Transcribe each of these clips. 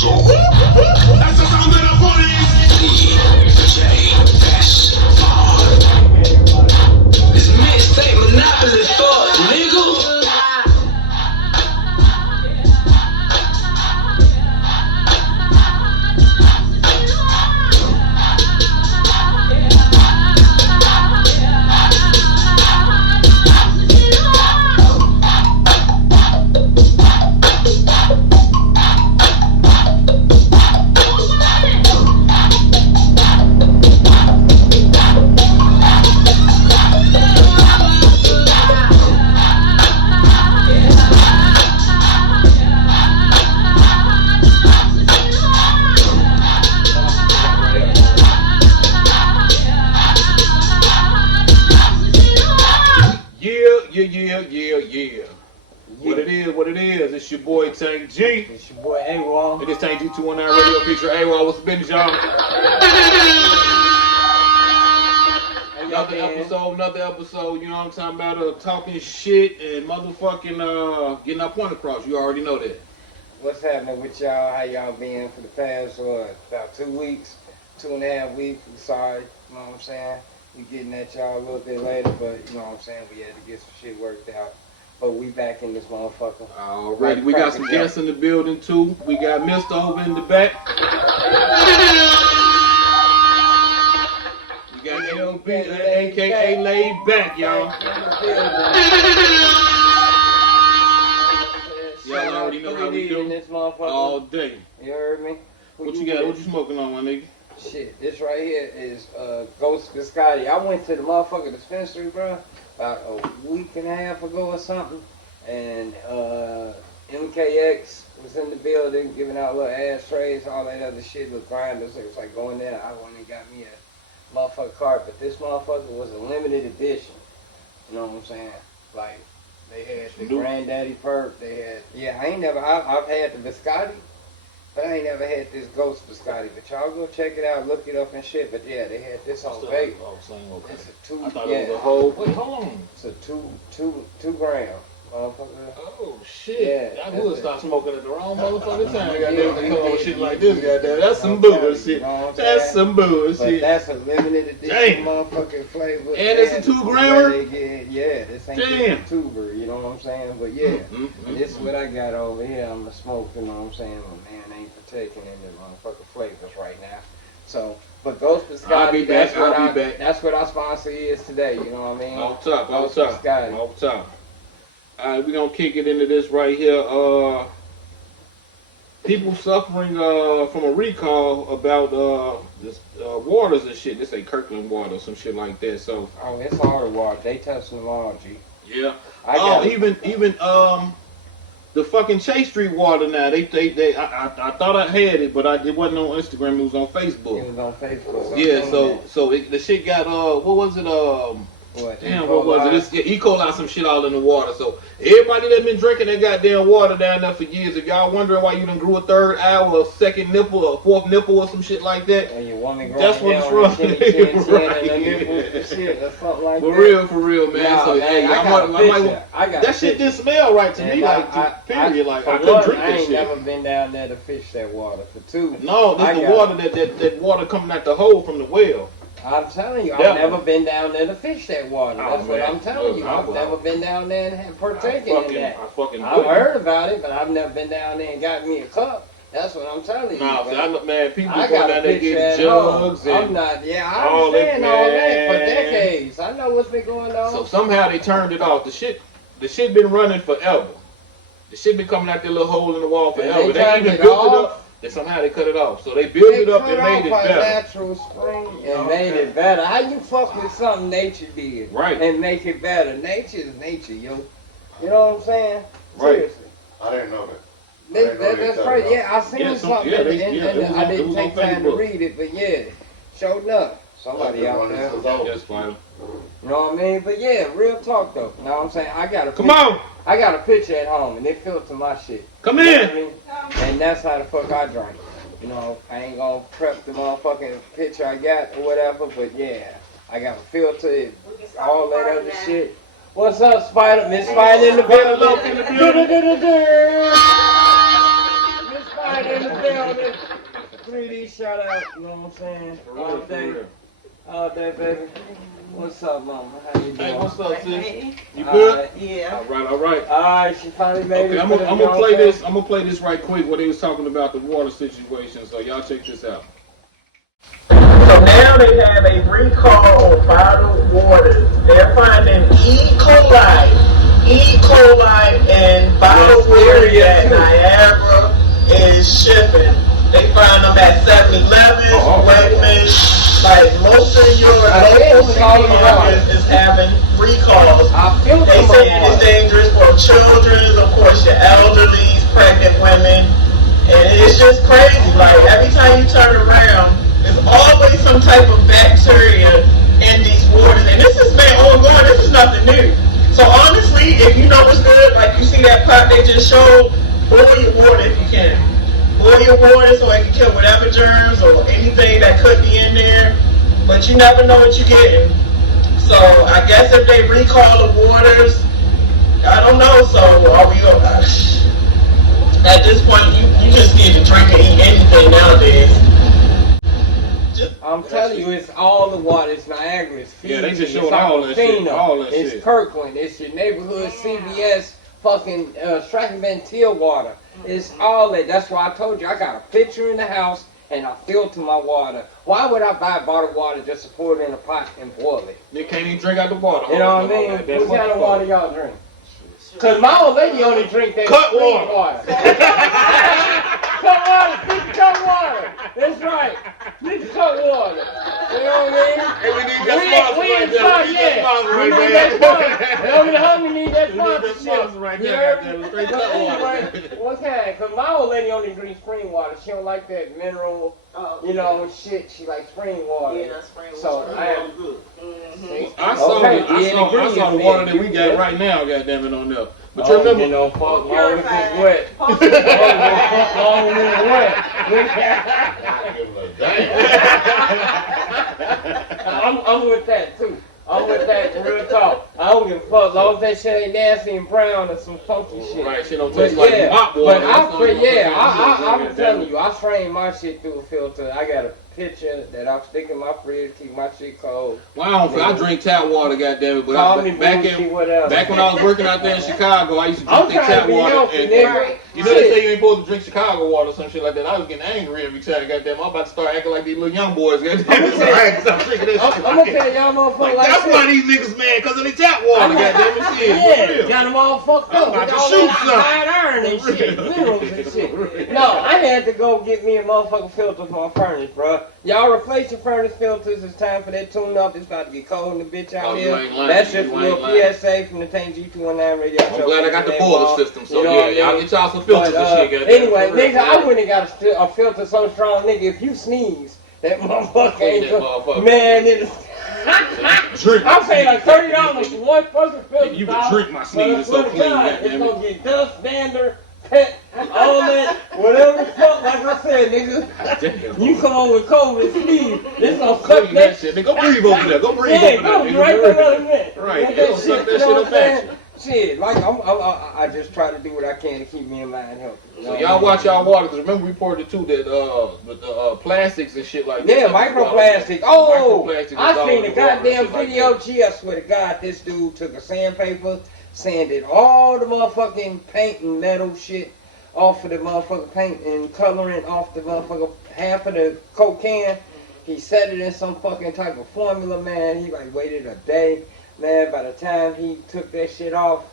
That's the sound of the police. DJSR. This mixtape monopoly fuck, nigga. Yeah. What it is. It's your boy Tank G. It's your boy HOA. It is Tank G 219 Radio feature. HOA, what's the business, y'all? Another episode, you know what I'm talking about, talking shit and motherfucking getting our point across. You already know that. What's happening with y'all? How y'all been for the past, about 2 weeks, 2.5 weeks? I'm sorry, you know what I'm saying? We getting at y'all a little bit later, but you know what I'm saying? We had to get some shit worked out. But we back in this motherfucker. Alright, we got some guests in the building too. We got Mr. over in the back. We got LB, aka Laid Back, y'all. Y'all already know how we do this motherfucker all day. You heard me? What you got? What you smoking on, my nigga? Shit, this right here is Ghost Biscotti. I went to the motherfucking dispensary, bro, about a week and a half ago or something, and MKX was in the building giving out little ashtrays, all that other shit, little grinders. It was like going there. I went and got me a motherfucking cart, but this motherfucker was a limited edition. You know what I'm saying? Like, they had the Granddaddy Perk. They had, I've had the Biscotti. But I ain't never had this Ghost Biscotti. But y'all go check it out, look it up and shit. But yeah, they had this on vape. Okay. It's a 2. I thought it was a whole. Wait, hold on. It's a 2 gram, motherfucker. Oh shit! Yeah, I would start smoking at the wrong motherfucking time. Yeah, Goddamn, to come on with shit like this. Goddamn, that's some bullshit. That's some But bullshit. that's a limited edition motherfucking flavor. And it's a 2 grammer. Yeah, this ain't a tuber. You know what I'm saying? But yeah, this is what I got over here. I'm a smoke. You know what I'm saying? My man ain't partaking in the motherfucking flavors right now. So, but Ghost Biscotti, that's what our sponsor is today. You know what I mean? Off top. Alright, we're gonna kick it into this right here. People suffering from a recall about this waters and shit. This ain't Kirkland water or some shit like that. So it's all the water. They testing them all, G. Yeah. Even the fucking Chase Street water now. I thought I had it, but it wasn't on Instagram. It was on Facebook. It was on Facebook. Yeah. So the shit got what was it? What was it? It's E. coli, some shit all in the water. So everybody that been drinking that goddamn water down there for years, if y'all wondering why you done grew a third eye or a second nipple or a fourth nipple or some shit like that, and your woman that's what's wrong. For real, man. Nah, so man, hey, that shit didn't smell right to me. Like, period. Like, I couldn't drink that shit. I ain't never been down there to fish that water. For 2, no, this the water that water coming out the hole from the well. I'm telling you, I've never been down there to fish that water. That's what I'm telling you. I've never been down there and partaken in that. I've heard about it, but I've never been down there and got me a cup. That's what I'm telling you. Nah, man, people go down there getting jugs and I understand all that for decades. I know what's been going on. So somehow they turned it off. The shit been running forever. The shit been coming out that little hole in the wall forever. They even built it up. Then somehow they cut it off. So they built it up and made it better. Natural spring and made it better. How you fuck with something nature did? Right. And make it better. Nature is nature, yo. You know what I'm saying? Right. Seriously. I didn't know that. That's crazy. Yeah, I seen something and I didn't take time to read it, but yeah, showed up. Somebody out there. That's fine. You know what I mean? But yeah, real talk though. You know what I'm saying? I got a picture at home and they filter my shit. Come in. You know what I mean? And that's how the fuck I drink. You know, I ain't gonna prep the motherfucking picture I got or whatever, but yeah, I got a filter and all that other shit. What's up, Spider? Miss Spider in the building. Miss Spider in the building. 3D shout out, you know what I'm saying? All day, baby. What's up, mama? How you doing? Hey, what's up, sis? Hey. You good? Yeah. All right. Alright, she finally made Okay, it. I'm gonna play this. I'm gonna play this right quick. Where they was talking about the water situation. So y'all check this out. So now they have a recall on bottled water. They're finding E. coli in bottled water that Niagara is shipping. They find them at 7-Eleven, Wegmans. Like most of your local supermarkets is having recalls. They saying it's dangerous for children, of course your elderly, pregnant women, and it's just crazy. Like every time you turn around, there's always some type of bacteria in these waters, and this has been ongoing. This is nothing new. So honestly, if you know what's good, like you see that pot they just showed, boil your water if you can. Boil your water so it can kill whatever germs or anything that could be in there, but you never know what you're getting. So I guess if they recall the waters, I don't know. So are we? At this point, you just need to drink and eat anything nowadays. I'm telling you, it's all the water. It's Niagara, it's Fiji, Yeah, they just it's showing all that shit. it's Kirkland, it's your neighborhood CVS, fucking Stratton-Van-Til water. It's all that. That's why I told you I got a pitcher in the house and I filter my water. Why would I buy bottled water just to pour it in a pot and boil it? You can't even drink out the water. You know what I mean? What kind of water y'all drink? Cause my old lady only drink that cut spring water. Cut water, drink cut water. That's right. Drink cut water. You know what I mean? Hey, we need that sponsor right there. We need that sponsor right there. We need that sponsor right there. Straight cut water. What kind? Cause my old lady only drinks spring water. She don't like that mineral, you know, shit. She likes spring water. Yeah, that's spring water. So I am good. I saw the water that we got right now, goddamn it, on there. But you remember? You know, fuck long as it's wet. Fuck long as it's wet. I'm with that too. I'm with that real talk. I don't give a fuck. As long as that shit ain't nasty and brown or some funky shit. Right, shit don't taste like hot water. I'm telling you, I strain my shit through a filter. I got a pitcher that I'm sticking in my fridge, keep my shit cold. Well, I drink tap water, goddamn it. But back when I was working out there in Chicago, I used to drink that tap water. You know they say you ain't supposed to drink Chicago water or some shit like that. I was getting angry every time, goddamn. I'm about to start acting like these little young boys, goddamn. I'm gonna tell y'all motherfuckers like that's why these niggas mad, cause of the tap water, goddamn it. Yeah, got them all fucked up. I'm about to shoot hot iron and shit, minerals and shit. No, I had to go get me a motherfucking filter for my furnace, bro. Y'all replace your furnace filters. It's time for that tune up. It's about to get cold in the bitch out here. That's just a little PSA from the Tank G219 radio show. I'm glad I got the boiler system, so yeah, y'all get y'all some filters and shit, goddamn. Anyway, nigga, I wouldn't have got a filter so strong, nigga. If you sneeze, that motherfucker ain't good. Man, it is. I'm paying like $30 for one fucking filter. You can drink my sneeze, it's so clean. It's gonna get dust, dander, pet, all that, whatever the fuck. Like I said, nigga, you come on with COVID, sneeze. This gonna suck that shit. Go breathe over there. Go breathe over there. Go right there. Right. It's gonna suck that shit up at you. Shit, like I just try to do what I can to keep me and mine healthy. So y'all watch y'all water, because remember we reported too that with the plastics and shit like that. Yeah, microplastics. Oh, microplastics I seen the goddamn video. Gee, I swear to God, this dude took a sandpaper, sanded all the motherfucking paint and metal shit off of the motherfucking paint and coloring off the motherfucking half of the Coke can. He set it in some fucking type of formula, man. He like waited a day. Man, by the time he took that shit off,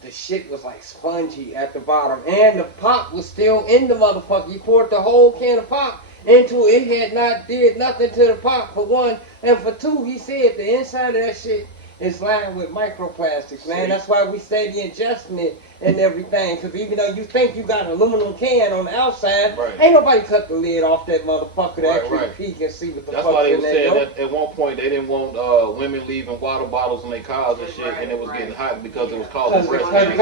the shit was like spongy at the bottom. And the pop was still in the motherfucker. He poured the whole can of pop into it. It had not did nothing to the pop, for one. And for two, he said the inside of that shit is lined with microplastics, man. That's why we steady ingesting it and everything. Because even though you think you got an aluminum can on the outside, ain't nobody cut the lid off that motherfucker to actually peek and see what the fuck That's why they in were there. saying that at one point they didn't want women leaving water bottles in their cars and shit, and it was getting hot because it was causing breast cancer.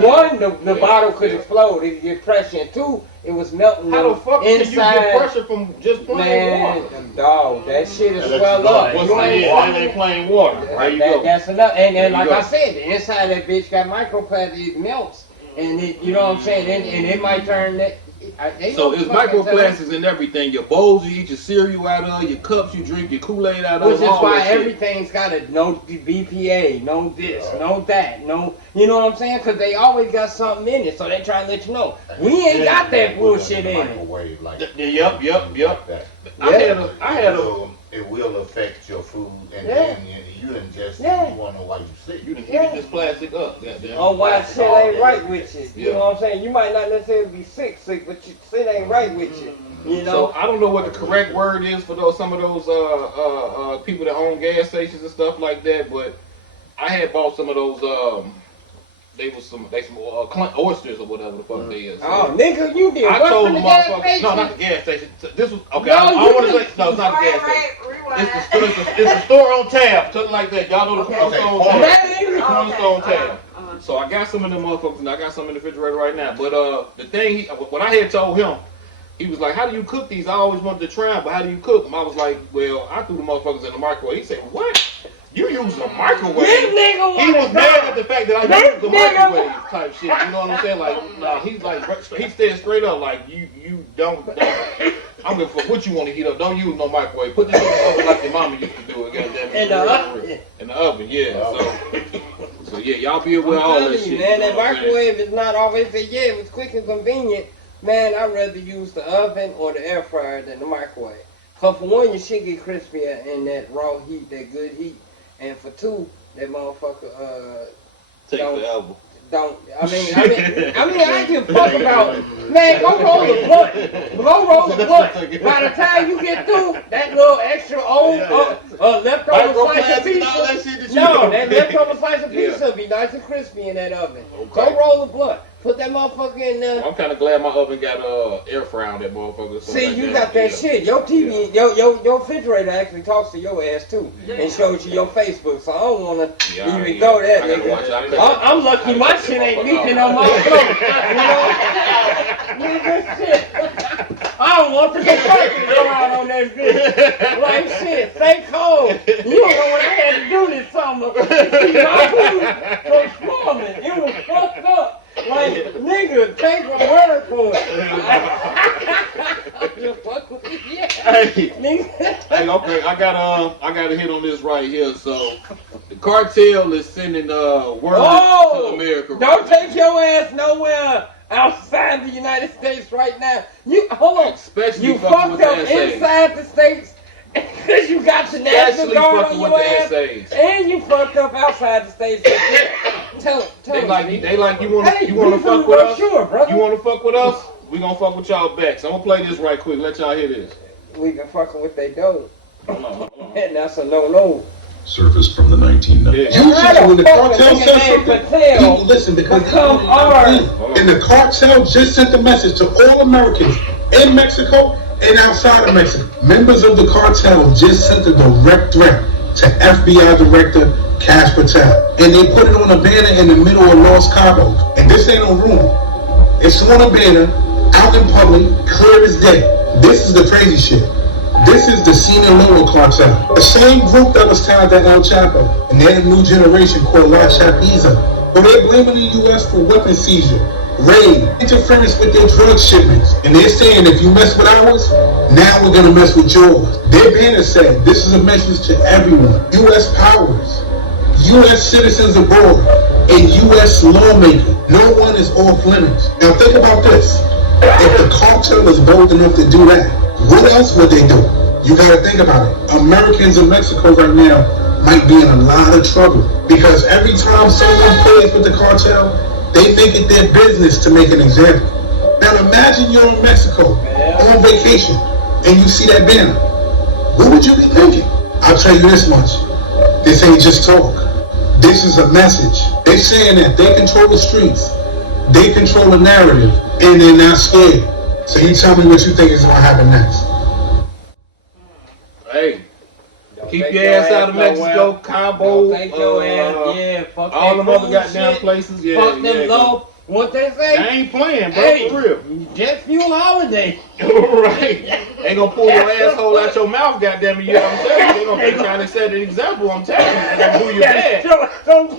One, the bottle could explode if you get pressure, and two, it was melting. How the fuck can you get pressure from just plain water? Dog, that shit is swell up. That ain't plain water. There you go. That's enough. And like I said, the inside of that bitch got microplastic. It melts, and it, you know what I'm saying. And it might turn that. So it's microplastics in everything. Your bowls you eat your cereal out of, your cups you drink your Kool-Aid out of. Which is why everything's got a no BPA, no this, no that, no, you know what I'm saying? Because they always got something in it, so they try to let you know. We ain't got that bullshit in it. Yep. I had a. It will affect your food, and then you ingest it. You won't know why you sick. You done heated this plastic up. Oh, why shit ain't right with you? You know what I'm saying? You might not necessarily be sick, but shit ain't right with you. You know. So I don't know what the correct word is for some of those people that own gas stations and stuff like that, but I had bought some of those. They some oysters or whatever the fuck they is. So oh, nigga, you did. I told the motherfucker. No, not the gas station. This was okay. No, I want to say no, it's not the gas station. It's the store on tab, something like that. Y'all know the cornerstone tab. So I got some of them motherfuckers, and I got some in the refrigerator right now. But the thing, what I had told him, he was like, "How do you cook these? I always wanted to try them, but how do you cook them?" I was like, "Well, I threw the motherfuckers in the microwave." He said, "What? You use a microwave?" He was mad at the fact that I used the microwave type shit. You know what I'm saying? Like, no, he's like, he said straight up, like, you don't. I'm gonna fuck what you want to heat up. Don't use no microwave. Put this in the oven like your mama used to do it. Goddamn it. In the oven, yeah. So yeah, y'all be aware of all that shit. Man, that microwave is not always say it was quick and convenient. Man, I'd rather use the oven or the air fryer than the microwave. Cause for one, your shit get crispier in that raw heat, that good heat. And for two, that motherfucker take forever. I give a fuck about, man, go roll the blunt. By the time you get through, that little extra old leftover slice of pizza. That leftover slice of pizza will be nice and crispy in that oven. Okay. Go roll the blunt. Put that motherfucker in there. I'm kind of glad my oven got air fryer on that motherfucker. So see, you got that shit. Your TV, your refrigerator actually talks to your ass too, and shows you your Facebook. So I don't want to even go there, nigga. I'm lucky my shit ain't leaking on my phone. Nigga, shit. I don't want the compression to go out on that bitch. Like shit, stay cold. You don't know what I had to do this summer. My food was swarming. It was fucked up. Like, nigga, take my word for it. Hey, okay, I got a hit on this right here. So, the cartel is sending word to America. Don't take your ass nowhere outside the United States right now. You hold on. Especially you fucked up inside the states. Because you got the National Guard on your ass, and you fucked up outside the states. Tell they like you want to fuck with us. Sure, brother. You want to fuck with us? We gonna fuck with y'all back. So I'm gonna play this right quick. Let y'all hear this. We been fucking with they dough. And that's a no. Surfaced from the 1990s. Yeah. When the cartel said something, people listen because and the cartel just sent a message to all Americans in Mexico and outside of Mexico. Members of the cartel just sent a direct threat to FBI Director Cash Patel. And they put it on a banner in the middle of Los Cabos. And this ain't no rumor. It's on a banner, out in public, clear as day. This is the crazy shit. This is the Sinaloa cartel. The same group that was tied to El Chapo. And they're the new generation called La Chapiza. But they're blaming the U.S. for weapon seizure, raid, interference with their drug shipments. And they're saying if you mess with ours, now we're gonna mess with yours. Their banner said, this is a message to everyone. U.S. powers, U.S. citizens abroad, and U.S. lawmakers. No one is off limits. Now think about this. If the cartel is bold enough to do that, what else would they do? You gotta think about it. Americans in Mexico right now might be in a lot of trouble because every time someone plays with the cartel, they make it their business to make an example. Now imagine you're in Mexico on vacation and you see that banner. What would you be thinking? I'll tell you this much. This ain't just talk. This is a message. They're saying that they control the streets, they control the narrative, and they're not scared. So you tell me what you think is going to happen next. Hey, keep your ass out of Mexico, Cabo, fuck all them other goddamn places. Yeah, fuck them low. What they say? They ain't playing, bro, for real. Jet fuel holiday. Right. Ain't gonna pull your asshole out your mouth, goddamn it, you know what I'm saying? They gonna be trying to set an example, I'm telling you. They gonna do you bad.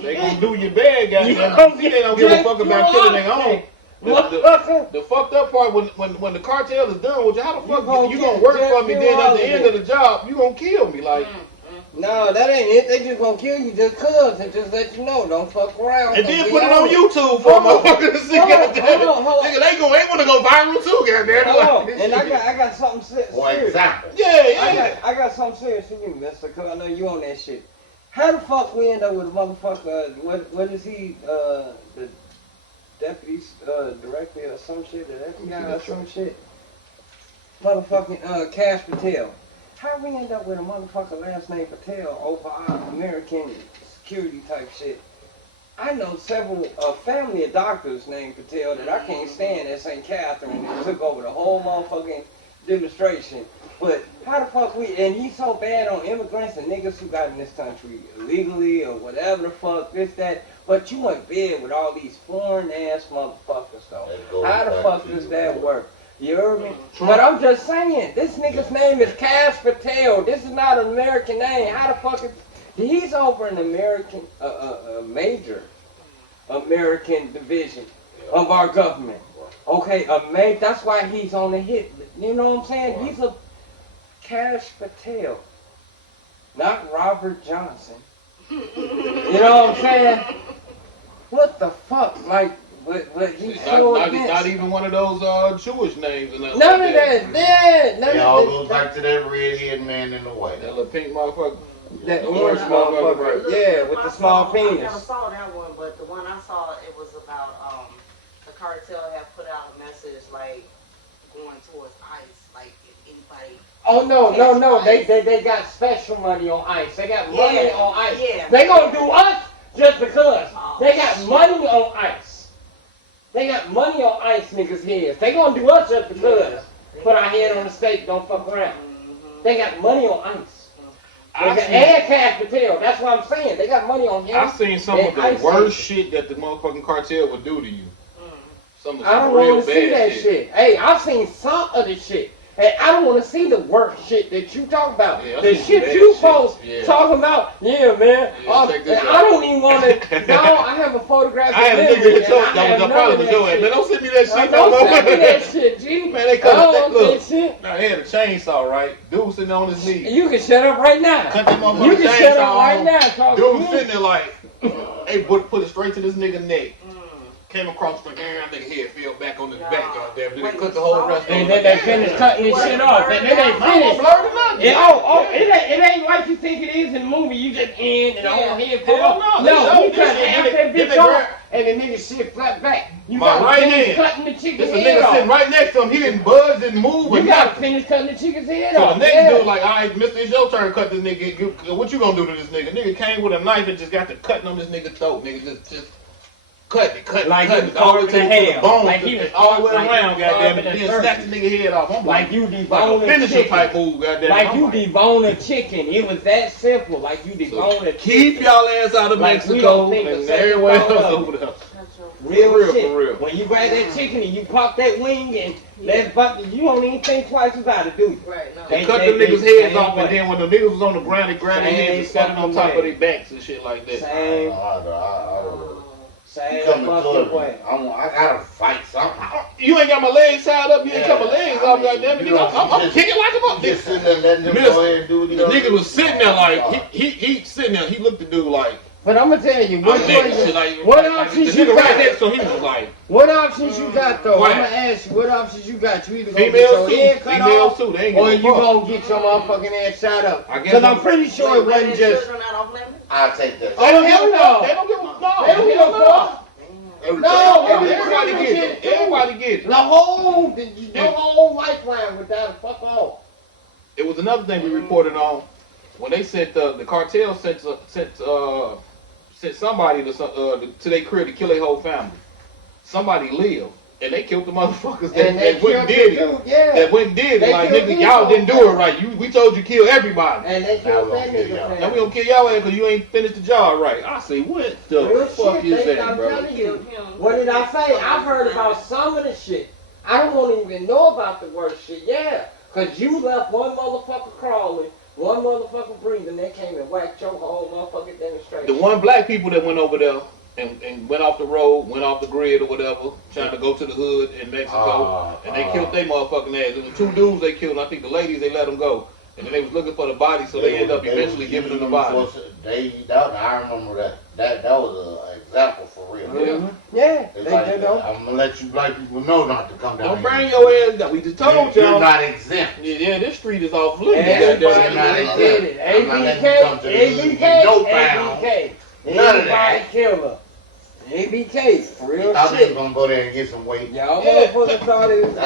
They gonna do you bad, goddamn it. They don't give a fuck about killing their own. The fucked up part when the cartel is done with you, how the fuck you gonna work for me? Then at the end of the job, you gonna kill me? Like, no, that ain't it. They just gonna kill you just cause and just let you know. Don't fuck around. And then put it on YouTube for a motherfucker to see. Goddamn, nigga, they wanna go viral too. Goddamn. Hold on. And I got something serious. For example. Yeah. I got something serious for you, mister, cause I know you on that shit. How the fuck we end up with a motherfucker? What is he? The deputy director or some shit? The FBI or some shit? Motherfucking Cash Patel. How we end up with a motherfucker last name Patel over our American security type shit? I know several family of doctors named Patel that I can't stand at St. Catherine that took over the whole motherfucking demonstration. But how the fuck and he's so bad on immigrants and niggas who got in this country illegally or whatever the fuck, this, that. But you in bed with all these foreign ass motherfuckers though. How the fuck does that work? You heard me? But I'm just saying, this nigga's name is Cash Patel. This is not an American name. How the fuck is he's over an American, major American division of our government. Okay, that's why he's on the hit. You know what I'm saying? He's a Cash Patel, not Robert Johnson. You know what I'm saying? What the fuck? Like, but he's so against. Not even one of those Jewish names. None of that. They all goes back to that red-haired man in the white. That little pink motherfucker. That orange motherfucker. Yeah, with the small penis. I never saw that one, but the one I saw, it was about the cartel had put out a message like going towards ICE, like if anybody. Oh no! They got special money on ICE. They got money on ICE. Yeah. They gonna do us just because they got money on ICE. They got money on ICE niggas' heads. They gonna do us just because. Put our head on the stake. Don't fuck around. They got money on ICE. And Cash Patel. That's what I'm saying. They got money on him. I've seen some of the worst shit that the motherfucking cartel would do to you. Some I don't want to see that shit. Hey, I've seen some of the shit. And I don't want to see the work shit that you talk about. Yeah, the shit you folks talking about, man. And I don't even want to. No, I have a photograph. I had a nigga that was a problem with your ass. Man, don't send me that shit. Don't send me that shit, G. Man, they cut that. Look, shit. now he had a chainsaw, right? Dude sitting on his knee. You can shut up right now. Cut that motherfucking You can shut up right now. Dude sitting there like, hey, put it straight to this nigga neck. Came across the I think head fell back on his back, goddamn. Then they cut the whole rest of it. And then they finished cutting this shit off. And then they finished. It ain't like you think it is in the movie. You just in and the whole head pull off. No, you cut half that bitch off and the nigga shit flat back. You got to finish cutting the chicken's head off. This a nigga sitting right next to him. He didn't budge, didn't move. You got to finish cutting the chicken's head off. So the next dude like, all right, mister, it's your turn to cut this nigga. What you gonna do to this nigga? Nigga came with a knife and just got to cutting on this nigga's throat. Nigga just cut it, like cut it, all the way to the bone, like he was all the way around, goddamn it, then snatch the nigga head off. I'm like you debone a finisher type move, goddamn. Like you debone a chicken. It was that simple. Like you debone a chicken. Keep y'all ass out of Mexico and everywhere else over there. Real shit. For real. When you grab that chicken and you pop that wing and you don't even think twice about it, do you? Right, no. They cut the niggas' heads off, and then when the niggas was on the ground, they grabbed their heads and set them on top of their backs and shit like that. Same fucking way. I gotta fight something. You ain't got my legs tied up. You ain't cut my legs off, goddamn it. I'm kicking like a motherfucker. The nigga was sitting there like he sitting there. He looked at the dude like. But I'm gonna tell you, what options you right got? there, so he was like, what options you got though? I'm gonna ask you, what options you got? You either gonna get your head cut off, or you gonna get your motherfucking ass shot up? Because I'm pretty sure it wasn't just. I'll take that. Oh hell no! They don't give a fuck. They don't give a fuck. No, everybody get it. Everybody get it. The whole lifeline without a fuck off. It was another thing we reported on when they sent the cartel sent somebody to their crib to kill their whole family. Somebody lived. And they killed the motherfuckers that went and did it. That went and did it. Like, nigga, y'all didn't do it right. We told you to kill everybody. And they killed that nigga. Now we gonna kill y'all ass because you ain't finished the job right. I say, what the fuck is that, bro? What did I say? I've heard about some of the shit. I don't want to even know about the worst shit. Yeah. Because you left one motherfucker crawling, one motherfucker breathing, they came and whacked your whole motherfucking demonstration. The one black people that went over there and went off the road, went off the grid or whatever, trying to go to the hood in Mexico, and they killed their motherfucking ass. It was 2 dudes they killed, and I think the ladies, they let them go. And then they was looking for the body, so they ended up eventually giving them the body. I remember that was an example for real. Yeah. I'm gonna let you black people know not to come down. Don't bring your ass down. We just told y'all. You're not exempt. Yeah, this street is off limits. Everybody did it. ABK. None of that. Killer. ABK, for real I was shit. gonna go there and get some weight. Y'all motherfuckers thought it was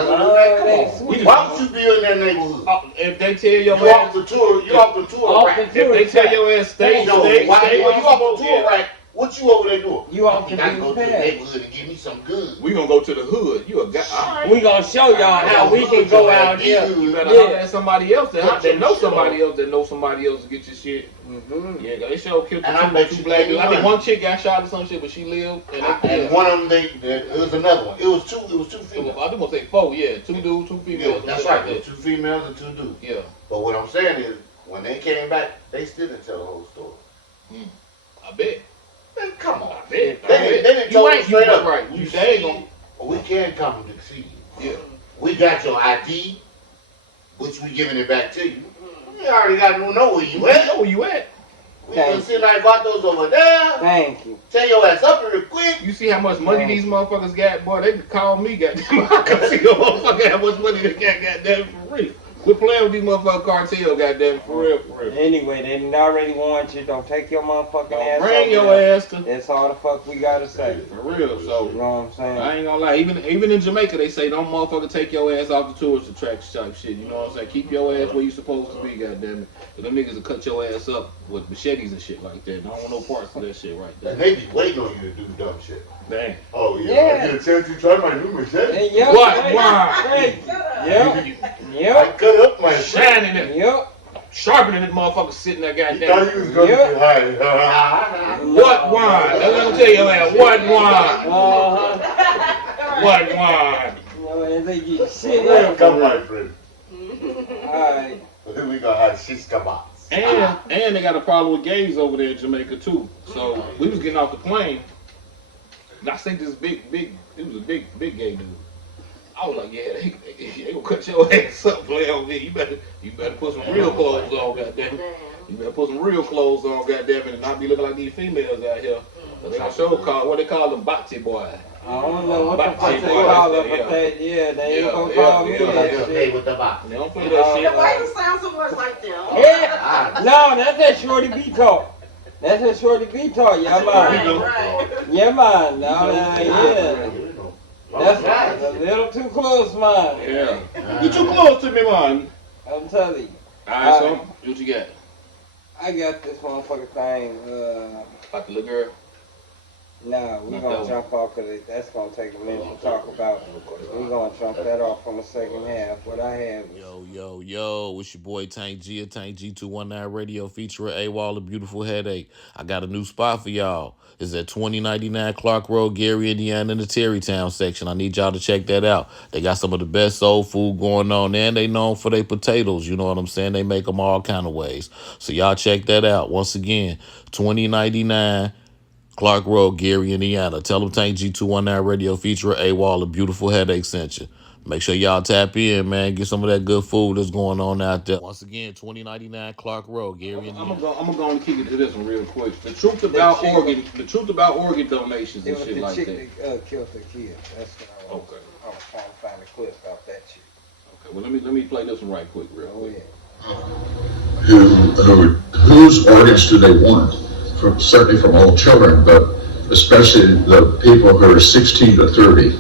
Why would you be in that neighborhood? If they tell your you ass off the tour, you off the tour rack. If they tell your ass stay where you off the tour rack, what you over there doing? You off the gotta go to the path. neighborhood and give me some good. we gonna go to the hood. You a guy. All right. We gonna show y'all how we can go out here. You better holler at somebody else that know somebody else that knows somebody else to get your shit. Mm-hmm. Yeah, they sure killed two black you dudes. I think one chick got shot or some shit, but she lived. And one of them, it was another one. It was two females. I think we'll say 4. Yeah, 2 dudes, 2 females. Yeah, that's right. There were 2 females and 2 dudes. Yeah. But what I'm saying is, when they came back, they still didn't tell the whole story. I bet. Man, come on. I bet. They didn't tell me straight up. Right. You ain't gonna. We can come to see you. Yeah. We got your ID, which we giving it back to you. We already got to know where you at. Know where you at. We gonna send like vatos over there. Thank you. Tell your ass up real quick. You see how much money these motherfuckers got, boy? They can call me, goddamn. I can see the motherfucker how much money they got, goddamn, for real. Quit playing with these motherfucking cartel, goddamn, for real, for real. Anyway, they didn't already warned you. Don't take your motherfucking ass. Bring your ass to. That's all the fuck we gotta say. For real, so. You know what I'm saying? I ain't gonna lie. Even in Jamaica, they say don't motherfucker take your ass off the tourist attraction type shit. You know what I'm saying? Keep your ass where you supposed to be, goddamn it. Cause them niggas will cut your ass up with machetes and shit like that. I don't want no parts of that shit right there. They be waiting on you to do dumb shit. Damn. Oh yeah. Yeah. I get a chance to try my new machete. Hey, yep, What? hey, Why? hey. Yep. I cut up my Shining it, Yep. sharpening that motherfucker sitting there, You goddamn. thought he was going to hide. What wine? That's what I'm telling you, man. What wine? What wine? No, they get shit. Come on, friend. Alright. We gonna have shit kabats. And they got a problem with gays over there in Jamaica too. So we was getting off the plane. And I think this it was a big gay dude. I was like, yeah, they gonna cut your ass up, play on me. You better put some real clothes on, goddamn it. You better put some real clothes on, goddamn it, and not be looking like these females out here. But they gonna show what they call them bati boy. I don't know what the fuck they call it, but they ain't gonna call me that shit. With the box. They don't play that shit. Why you sound so much like them? Yeah. No, that's that Shorty B talk. That's that Shorty B talk. Yeah, man. Right. Yeah, man. No, yeah. That's a little too close, man. Yeah. You too close to me, man. I'm telling you. Alright, so what you got? I got this motherfucking thing. About the little girl? Nah, we're gonna jump off of it. That's gonna take a minute to talk about. We're gonna jump that off on the second half. What I have. Yo, it's your boy Tank G at Tank G219 Radio featuring AWOL, a beautiful headache. I got a new spot for y'all. It's at 2099 Clark Road, Gary, Indiana, in the Terrytown section. I need y'all to check that out. They got some of the best soul food going on, and they known for their potatoes. You know what I'm saying? They make them all kind of ways. So y'all check that out. Once again, 2099 Clark Road, Gary, Indiana. Tell them Tank G219 Radio feature AWOL, a beautiful headache sent you. Make sure y'all tap in, man. Get some of that good food that's going on out there. Once again, 2099 Clark Road, Gary, Indiana. I'm gonna go and kick it to this one real quick. The truth about organ donations and shit like that. It was the chick that killed the kid. That's what I was trying to find a clip about that shit. Okay, well let me play this one right quick, real quick. Whose organs do they want? Certainly from all children, but especially the people who are 16 to 30,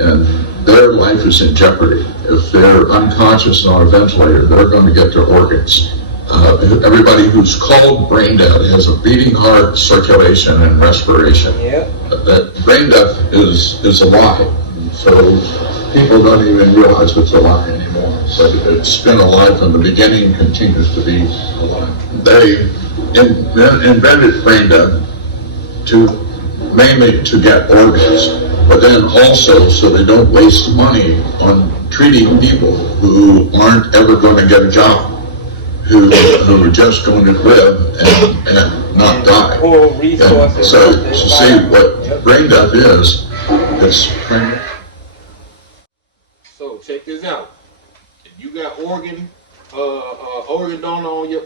and their life is in jeopardy. If they're unconscious and on a ventilator, they're going to get their organs. Everybody who's called brain dead has a beating heart, circulation, and respiration. Yep. That brain death is a lie. So people don't even realize it's a lie anymore. But it's been a lie from the beginning, continues to be a lie. They invented brain death mainly to get organs, but then also so they don't waste money on treating people who aren't ever going to get a job, who are just going to live and not die. And so to see what brain death is, it's So check this out. If you got organ donor on your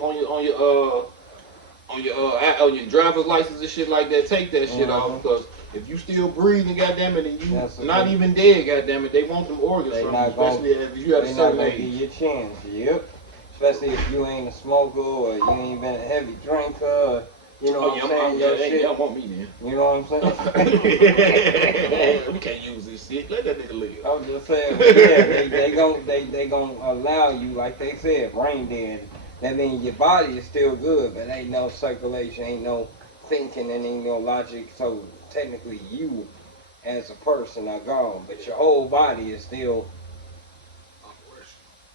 driver's license and shit like that, take that shit off, because if you still breathing, goddamn it, and you not even dead, goddamn it, they want them organs from you, especially if you have a certain age. Give you a chance, yep. Especially if you ain't a smoker or you ain't been a heavy drinker, or, you know what I'm saying? They don't want me then. You know what I'm saying? We can't use this shit. Let that nigga live. I'm just saying, yeah, they gon' allow you, like they said, brain dead. That means your body is still good, but ain't no circulation, ain't no thinking, and ain't no logic. So technically, you as a person are gone, but your whole body is still.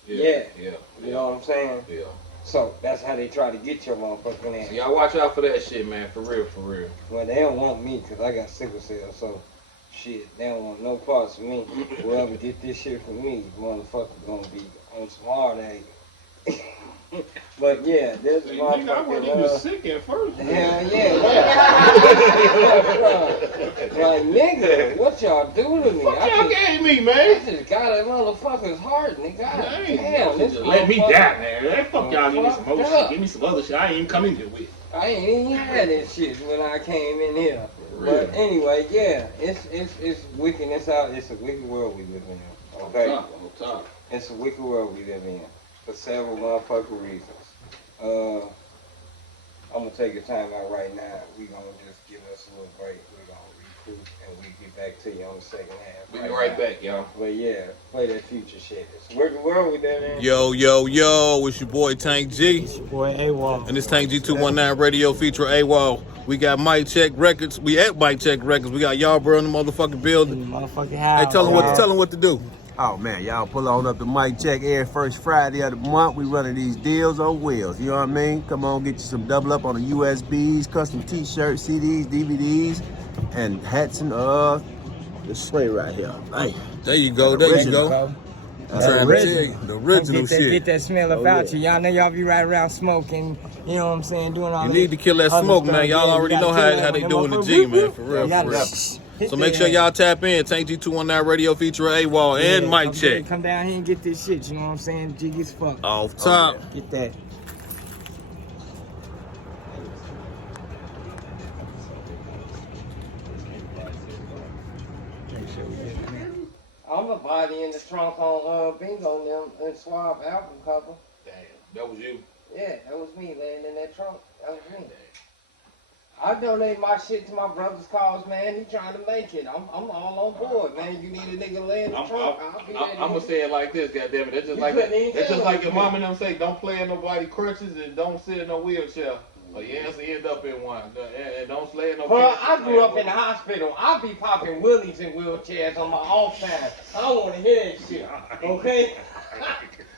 Yeah. You know what I'm saying? Yeah. So that's how they try to get your motherfucking ass. So y'all watch out for that shit, man. For real, for real. Well, they don't want me because I got sickle cell, so shit, they don't want no parts of me. Whoever get this shit from me, motherfucker gonna be on some hard ass. But yeah, this is my I wasn't even sick at first. Hell yeah. Like, nigga, what y'all do to me? What y'all gave me, man? I just got a motherfucker's heart, nigga. Damn, this just let me die, man. Fuck y'all, give me some more shit. Give me some other shit I ain't even come in here with. I ain't even had that shit when I came in here. But anyway, yeah, it's wickedness out. It's a wicked world we live in. Okay? On top. It's a wicked world we live in. For several motherfucking reasons. I'm gonna take a time out right now. We gonna just give us a little break. We gonna recruit and we get back to you on the second half. We be right back, y'all. But yeah, play that future shit. It's a wicked world we live in. Yo, it's your boy Tank G. It's your boy AWOL. And this Tank G219 radio feature AWOL. We got Mike Check Records. We at Mike Check Records. We got y'all bro in the motherfucking building. Motherfucking house. Hey, tell them what to do. Oh man, y'all pull on up to Mike Check every first Friday of the month. We running these deals on wheels. You know what I mean? Come on, get you some double up on the USBs, custom T-shirts, CDs, DVDs, and hats and this spray right here. Hey, there you go. I'm trying to tell you, the original shit. Get that smell about you. Y'all know y'all be right around smoking. You know what I'm saying? Doing all. You need to kill that smoke, man. Y'all already know how they do in the G, man. For real. So make sure y'all tap in. Tank G219 radio feature AWOL and Mike Check. Come down here and get this shit. You know what I'm saying? Jiggy as fuck. Off top. Get that. I'm a body in the trunk on Bingo them and Swab album cover. Damn, that was you. Yeah, that was me laying in that trunk. That was me. I donate my shit to my brother's cause, man. He trying to make it. I'm all on board, man. You need a nigga laying in the trunk. I'm gonna say it like this, goddammit. That's just like your mom and them say, don't play in nobody crutches and don't sit in no wheelchair. Or you have to end up in one. And don't slay in no. Bro, I grew up in the hospital. I be popping willies in wheelchairs on my off time. I don't want to hear that shit. Okay?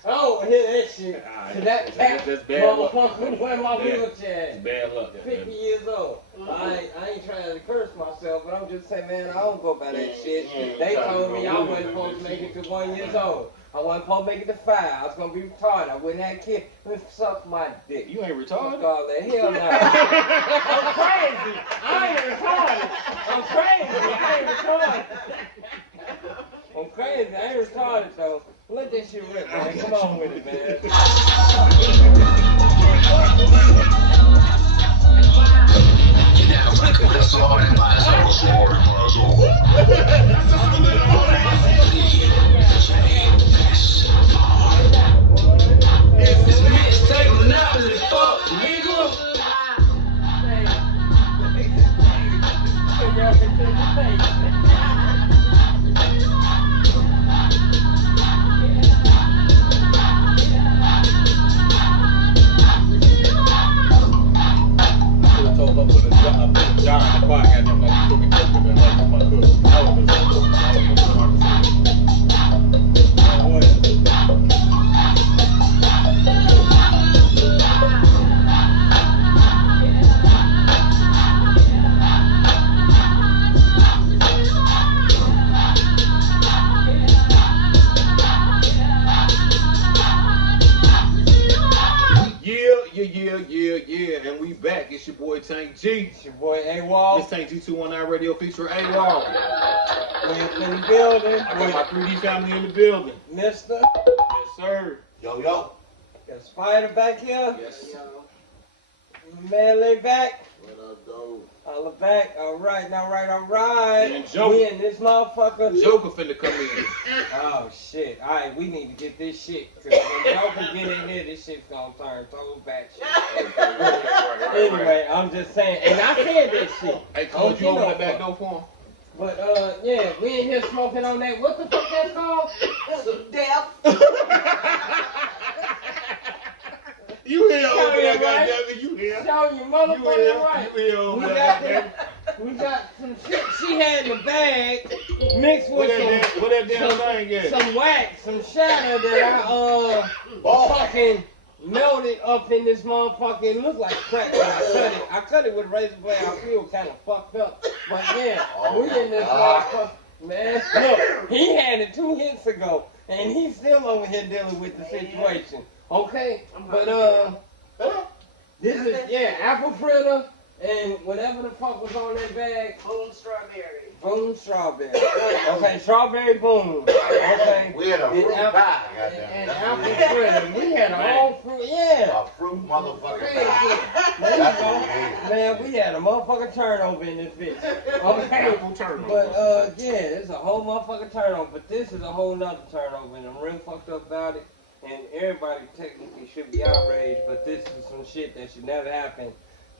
I don't want to hear that shit. That's bad luck. Motherfucker, where my wheelchair? Bad luck. 50 years old. I ain't trying to curse myself, but I'm just saying, man, I don't go by that shit. They told me I wasn't supposed to make it to 1 year old. I wasn't supposed to make it to 5. I was gonna be retarded. I wouldn't have kids. Suck my dick. You ain't retarded? Fuck all that. Hell no. I'm crazy. I ain't retarded. I'm crazy. I ain't retarded. I'm crazy. I ain't retarded though. Let that shit rip, man. Come on with it, man. Yeah, and we back. It's your boy Tank G. It's your boy A-Wall. It's Tank G219 Radio featuring A-Wall. We're in the building. I got my 3D family in the building. Mister. Yes, sir. Yo. Got a Spider back here. Yes. Man, lay back. What up, though? All the back. All right. And Joker. We in this motherfucker. Joker finna come in. Oh, shit. All right, we need to get this shit. Because when Joker get in here, this shit's gonna turn total back shit. Anyway, I'm just saying. And I said that shit. Hey, Cole, you open the back door for him? But, yeah, we in here smoking on that. What the fuck that's called? Death. You here over there, Right? goddammit, you here. Show you motherfucking right. You here over there, We got some shit she had in the bag mixed with what that damn thing is? some wax, some shatter that I fucking melted up in this motherfucker. It looked like crack when I cut it. I cut it with a razor blade. I feel kind of fucked up. But yeah, we in this motherfucker. Man, look, he had it 2 hits ago, and he's still over here dealing with the situation. Okay, but this is apple fritter and whatever the fuck was on that bag. Boom strawberry. Boom strawberry. Okay, strawberry boom. Okay. We had a fruit pie, and goddamn. apple fritter. We had a whole fruit. Yeah. A fruit motherfucker Crazy. pie. There you That's go. what we had. Man, we had a motherfucking turnover in this bitch. Okay. Apple turnover. But yeah, it's a whole motherfucking turnover. But this is a whole nother turnover, and I'm real fucked up about it. And everybody technically should be outraged, but this is some shit that should never happen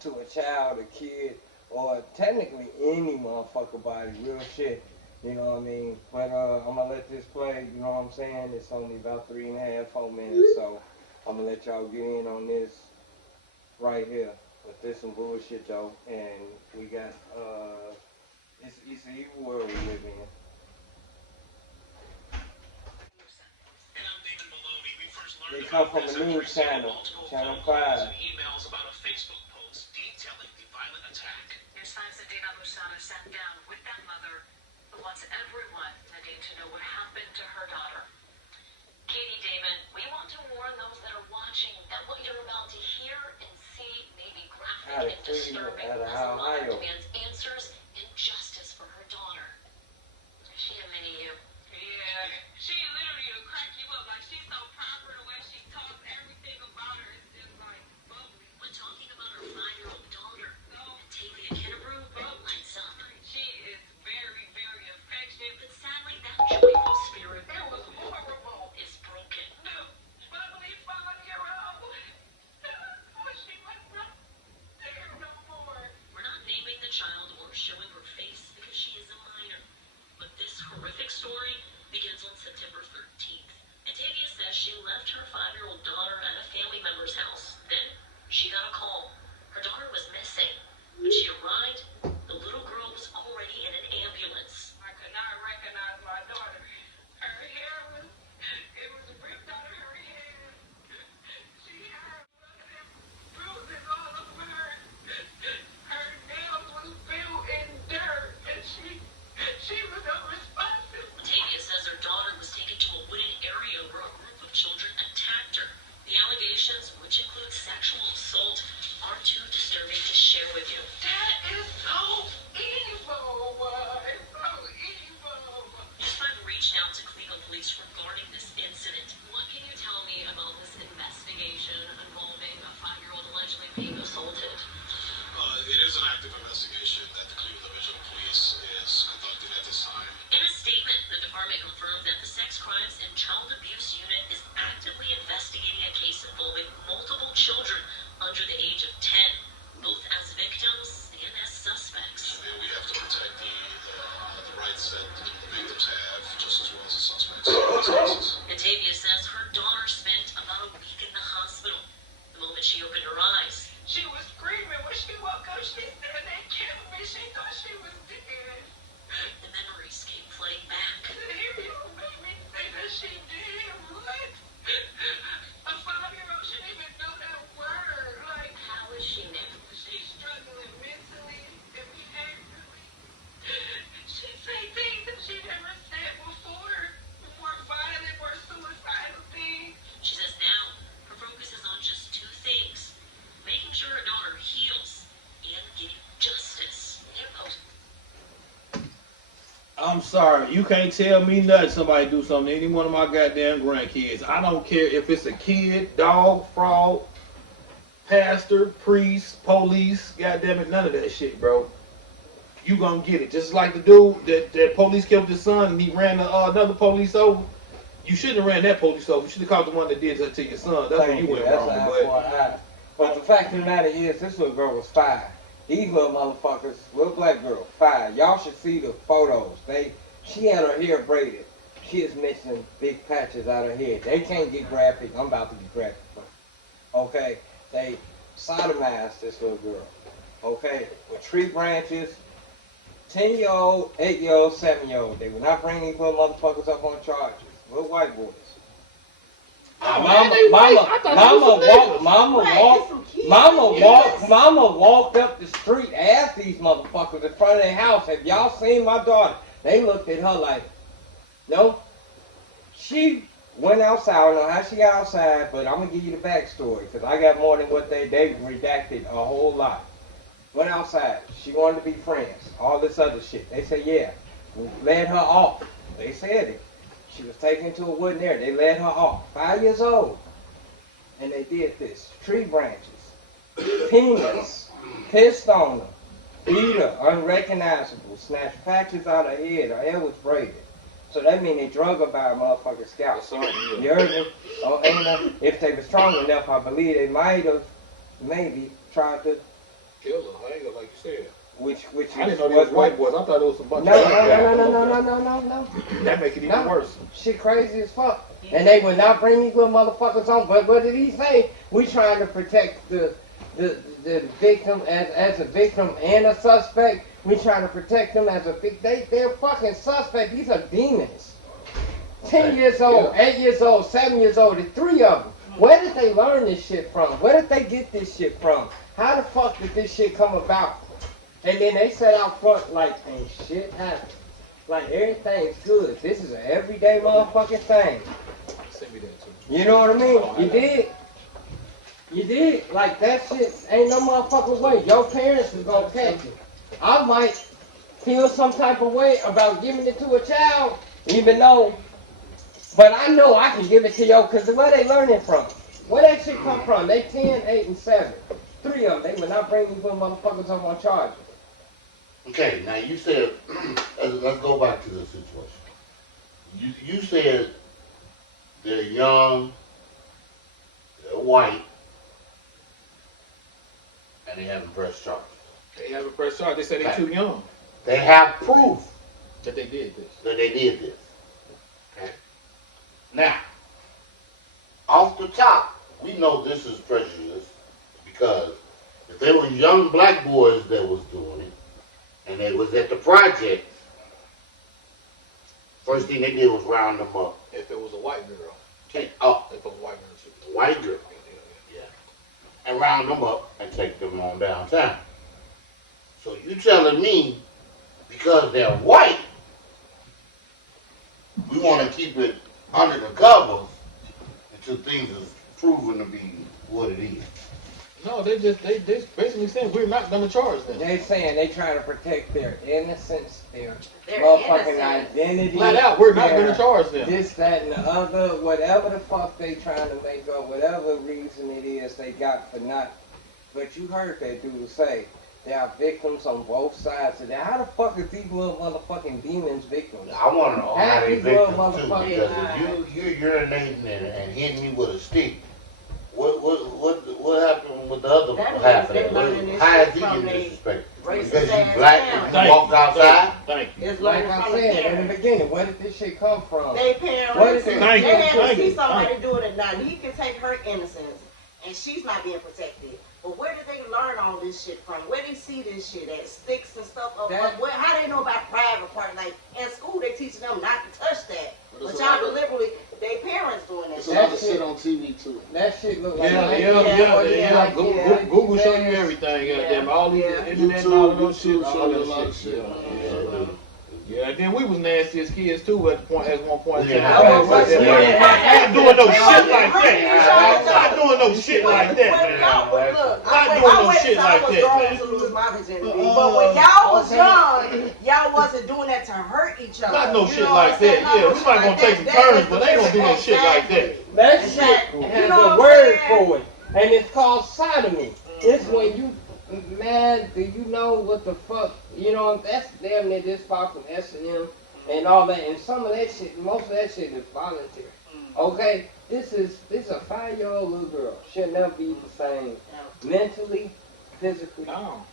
to a child, a kid, or technically any motherfucker body, real shit. You know what I mean? But I'm gonna let this play, you know what I'm saying? It's only about 3.5, 4 minutes, so I'm gonna let y'all get in on this right here. But this some bullshit though, and we got it's an evil world we live in. They come from the news channel, Channel 5. Emails about a Facebook post detailing the violent attack. News 5's Adina Lusana sat down with that mother who wants everyone needing to know what happened to her daughter. Katie Damon, we want to warn those that are watching that what you're about to hear and see may be graphic and disturbing as a mother demands answers and justice for her daughter. Is she a mini you? Yeah, she literally will crack you up. Like, she's so proper the way she talks. Everything about her is just like bubbly. We're talking about her 5-year-old daughter, Tavia Kennebrew, and son. She is very, very affectionate. But sadly, that joyful spirit It was horrible. is broken. No, bubbly 5-year-old. She was not there no more. We're not naming the child or showing her face because she is a minor. But this horrific story begins on September 13th. And Tavia says she left her 5-year-old daughter at a family member's house. Then she got a call. Her daughter was missing. When she arrived, the little girl was already in an ambulance. I could not recognize my daughter. Her hair was ripped out of her head. She had bruises all over her. Her nails was filled in dirt, and she was unresponsive. Tavia says her daughter was taken to a wooded area where a group of children attacked her. The allegations, which include sexual assault, are too disturbing to share with you. That is so evil. It's so evil. News 5 reached out to Cleveland police regarding this incident. What can you tell me about this investigation involving a 5-year-old allegedly being assaulted? It is an active investigation that the Cleveland Regional Police is conducting at this time. In a statement, the department confirmed that the Sex Crimes and Child Abuse Unit is actively investigating a case involving multiple children under the age of 10, both as victims and as suspects. And we have to protect the rights that the victims have just as well as the suspects. And Tavia says her daughter spent about a week in the hospital. The moment she opened her eyes, She was screaming when she woke up. She said they killed me. She thought she was dead. the memories came flooding back. You made me say that she did. What? A 5-year-old shouldn't even know that word. Like, I'm sorry, you can't tell me nothing. Somebody do something to any one of my goddamn grandkids. I don't care if it's a kid, dog, frog, pastor, priest, police. Goddamn it, none of that shit, bro. You gonna get it. Just like the dude that police killed his son and he ran another police over. You shouldn't have ran that police over. You should have caught the one that did that to your son. That's where you went wrong. But the fact of the matter is, this little girl was 5. These little motherfuckers, little black girl, 5. Y'all should see the photos. She had her hair braided. She is missing big patches out of her hair. They can't get graphic. I'm about to get graphic. Okay? They sodomized this little girl. Okay? With tree branches, 10-year-old, 8-year-old, 7-year-old. They will not bring these little motherfuckers up on charges. Little white boys. Mama walked up the street, asked these motherfuckers in front of their house, have y'all seen my daughter? They looked at her like, no. She went outside. I don't know how she got outside, but I'm going to give you the backstory because I got more than what they redacted a whole lot. Went outside. She wanted to be friends. All this other shit. They said, yeah. We led her off. They said it. She was taken to a wooden area. They led her off. 5 years old. And they did this. Tree branches. Penis. Pissed on her. Beat her. Unrecognizable. Snatched patches out of her head. Her hair was braided. So that means they drug her by a motherfucking scalp. You heard me? And if they were strong enough, I believe they might have maybe tried to kill her. I ain't gonna like you said. Which I didn't know they was white boys. I thought it was a bunch of No. That make it even worse. Shit crazy as fuck. And they would not bring these little motherfuckers on. But what did he say? We trying to protect the victim as a victim and a suspect. We trying to protect them as a victim. They're fucking suspect. These are demons. 10 years old, 8 years old, 7 years old. The 3 of them. Where did they learn this shit from? Where did they get this shit from? How the fuck did this shit come about? And then they said out front like, ain't shit happened. Like everything's good. This is an everyday motherfucking thing. Send me that too. You know what I mean? You did. You did. Like that shit ain't no motherfucking way. Your parents is gonna catch it. I might feel some type of way about giving it to a child, even though, but I know I can give it to you because where they learning from? Where that shit come from? They 10, 8, and 7. 3 of them. They would not bring these little motherfuckers up on charges. Okay, now you said, let's go back to the situation. You said they're young, they're white, and they haven't pressed charges. They haven't pressed charges. They said they're too young. They have proof that they did this. Okay. Now, off the top, we know this is prejudice because if they were young black boys that was doing it, and they was at the project, first thing they did was round them up. If it was a white girl. If it was a white girl too. White girl. Yeah. And round them up and take them on downtown. So you telling me because they're white, we want to keep it under the covers until things is proven to be what it is. No, they basically saying we're not gonna charge them. They saying they trying to protect their innocence, their motherfucking identity. Flat out, we're not gonna charge them. This, that, and the other, whatever the fuck they trying to make up, whatever reason it is they got for not. But you heard that dude say there are victims on both sides of that. How the fuck is these little motherfucking demons victims? I want to know how they victims too, because if you're urinating and hitting me with a stick. What happened with the other half of that? How is he getting disrespected? Because you black and you walked outside? Thank you. It's like learning I from said the in the beginning, where did this shit come from? They parents. They had to see somebody do it, and now he can take her innocence, and she's not being protected. But where did they learn all this shit from? Where they see this shit at? Sticks and stuff up. How they know about private parts? Like in school, they teaching them not to touch that. But y'all deliberately, they parents doing that. There's a lot of shit on TV too. That shit look like yeah. Google show you everything. Goddamn, all these internet and all of those shit. Show you a lot of shit. Yeah, and then we was nasty as kids too at one point. Yeah. I ain't doing no shit like that. Not doing no shit like that. Not doing no shit like that. I was grown to lose my virginity, but when y'all was young, y'all wasn't doing that to hurt each other. Not no shit like that. Yeah, we might gonna take some turns, but they ain't gonna do no shit like that. That shit has a word for it, and it's called sodomy. It's when you, man, do you know what the fuck, you know, that's damn near this far from S&M and all that, and some of that shit, most of that shit is voluntary. Okay, this is a 5-year-old little girl. She'll never be the same mentally, physically,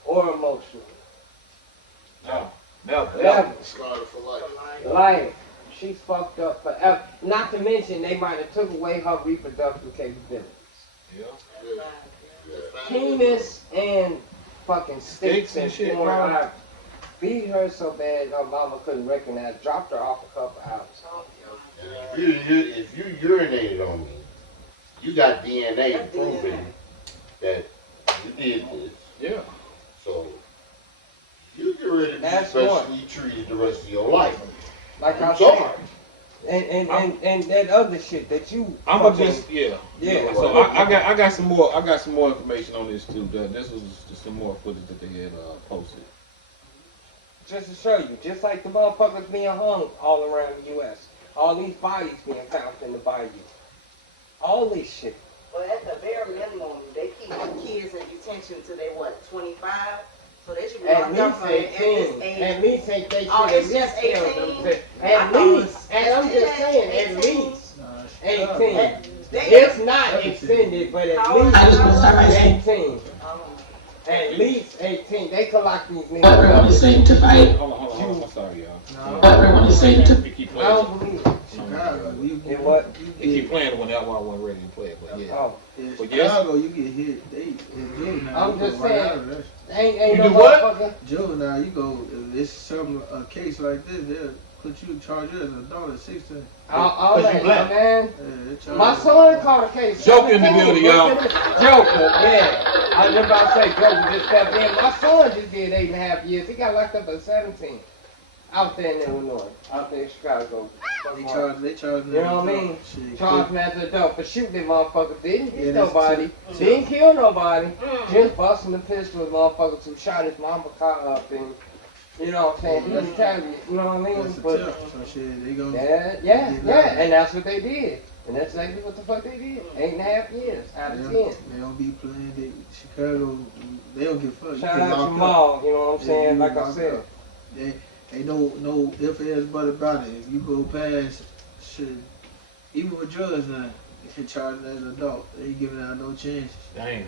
or emotionally. Never. Scarred for life. Life. She's fucked up forever. Not to mention they might have took away her reproductive capabilities. Yeah. Penis and fucking sticks and shit. I beat her so bad her mama couldn't recognize. Dropped her off a couple hours. If you urinated on me, you got DNA proving that you did this. Yeah. So you get ready to be specially treated the rest of your life. Like I said. And that other shit that you. I'm gonna just yeah. So I got some more information on this too. This was just some more footage that they had posted. Just to show you, just like the motherfuckers being hung all around the U.S. All these bodies being found in the bayou. All this shit. Well, at the bare minimum, they keep kids in detention until they 25. So they should be at least 18. At least 18. Oh, it's just 18. At least, and I'm just saying, at least 18. It's not extended, but at least 18. At least 18. They can lock these niggas up. Everyone is saying to fight. Hold on. I'm sorry, y'all. Everyone is saying to. I don't believe it. And what? They keep playing when that one wasn't ready to play it, but yeah. Oh. But yes. Chicago, you get hit. They juvenile. I'm just saying. You do what? Juvenile, you go. If it's a case like this, they'll put you charge you as an adult at 16. All that, man. Yeah, my son caught a case. Joke in the building, y'all. Joker, yeah. I was about to say Joker just stepped in. My son just did 8.5 years. He got locked up at 17. Out there in Illinois. Out there in Chicago. They charge you know what I mean? Charged me as an adult for shooting that motherfucker. Didn't hit nobody. Too. Didn't kill nobody. Just busting the pistol with motherfuckers who shot his mama car up and you know what I'm saying? Just tell you, you know what I mean? But yeah, and that's what they did. And that's exactly what the fuck they did. 8.5 years out of 10. They don't be playing. Chicago, they don't give a fuck. Shout out to Jamal, you know what I'm saying? Like I said. Ain't no ifs, ands, but about it. If you go past shit, even with drugs now, if you're charging as an adult, they ain't giving out no chances. Damn.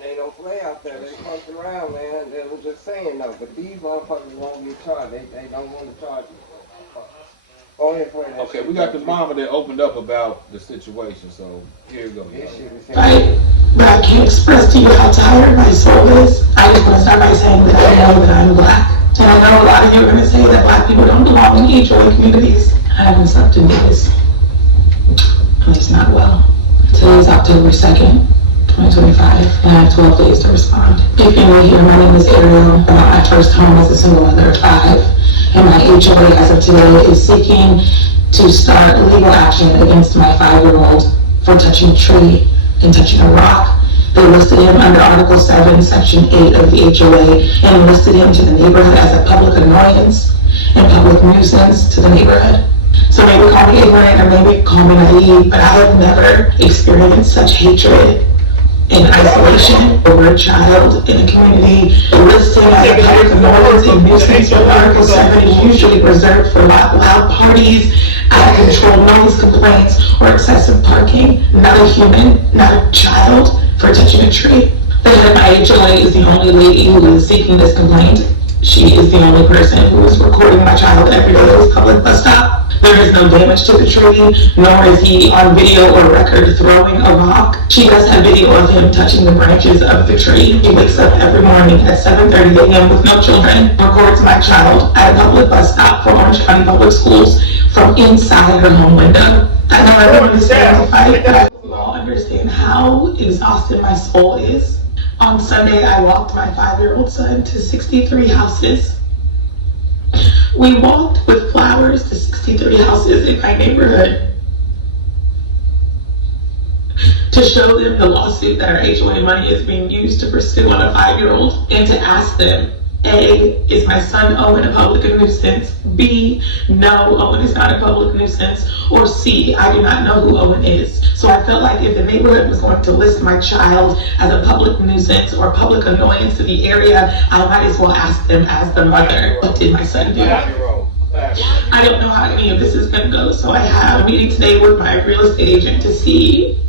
They don't play out there. They fuck around, man. They was just saying though. But these motherfuckers won't get charged. They don't want to charge you. Go ahead, play that. Okay, we got the mama that opened up about the situation. So here we go. Right. But I can't express to you how tired my soul is. I just want to start by saying that I know that I'm black. And I know a lot of you are going to say that black people don't belong in HOA communities. I haven't slept in days. At least not well. Today is October 2nd, 2025, and I have 12 days to respond. If you're new here, my name is Ariel. I bought my first home as a single mother of 5. And my HOA as of today is seeking to start legal action against my 5-year-old for touching a tree and touching a rock. They listed him under Article 7, Section 8 of the HOA and listed him to the neighborhood as a public annoyance and public nuisance to the neighborhood. So maybe call me ignorant or maybe call me naive, but I have never experienced such hatred and isolation over a child in a community. Listing as a public annoyance and nuisance in Article 7 is usually reserved for loud parties, out of control noise complaints, or excessive parking. Not a human, not a child, for touching a tree. The head of my HOA is the only lady who is seeking this complaint. She is the only person who is recording my child every day at his public bus stop. There is no damage to the tree, nor is he on video or record throwing a rock. She does have video of him touching the branches of the tree. He wakes up every morning at 7:30 a.m. with no children, records my child at a public bus stop for Orange County Public Schools from inside her home window. I know everyone is saying to fight, but I don't all understand how exhausted my soul is. On Sunday, I walked my 5-year-old son to 63 houses We walked with flowers to 63 houses in my neighborhood to show them the lawsuit that our HOA money is being used to pursue on a 5-year-old, and to ask them, A, is my son Owen a public nuisance? B, no, Owen is not a public nuisance. Or C, I do not know who Owen is. So I felt like if the neighborhood was going to list my child as a public nuisance or public annoyance to the area, I might as well ask them as the mother, what did my son do? I don't know how any of this is gonna go, so I have a meeting today with my real estate agent to see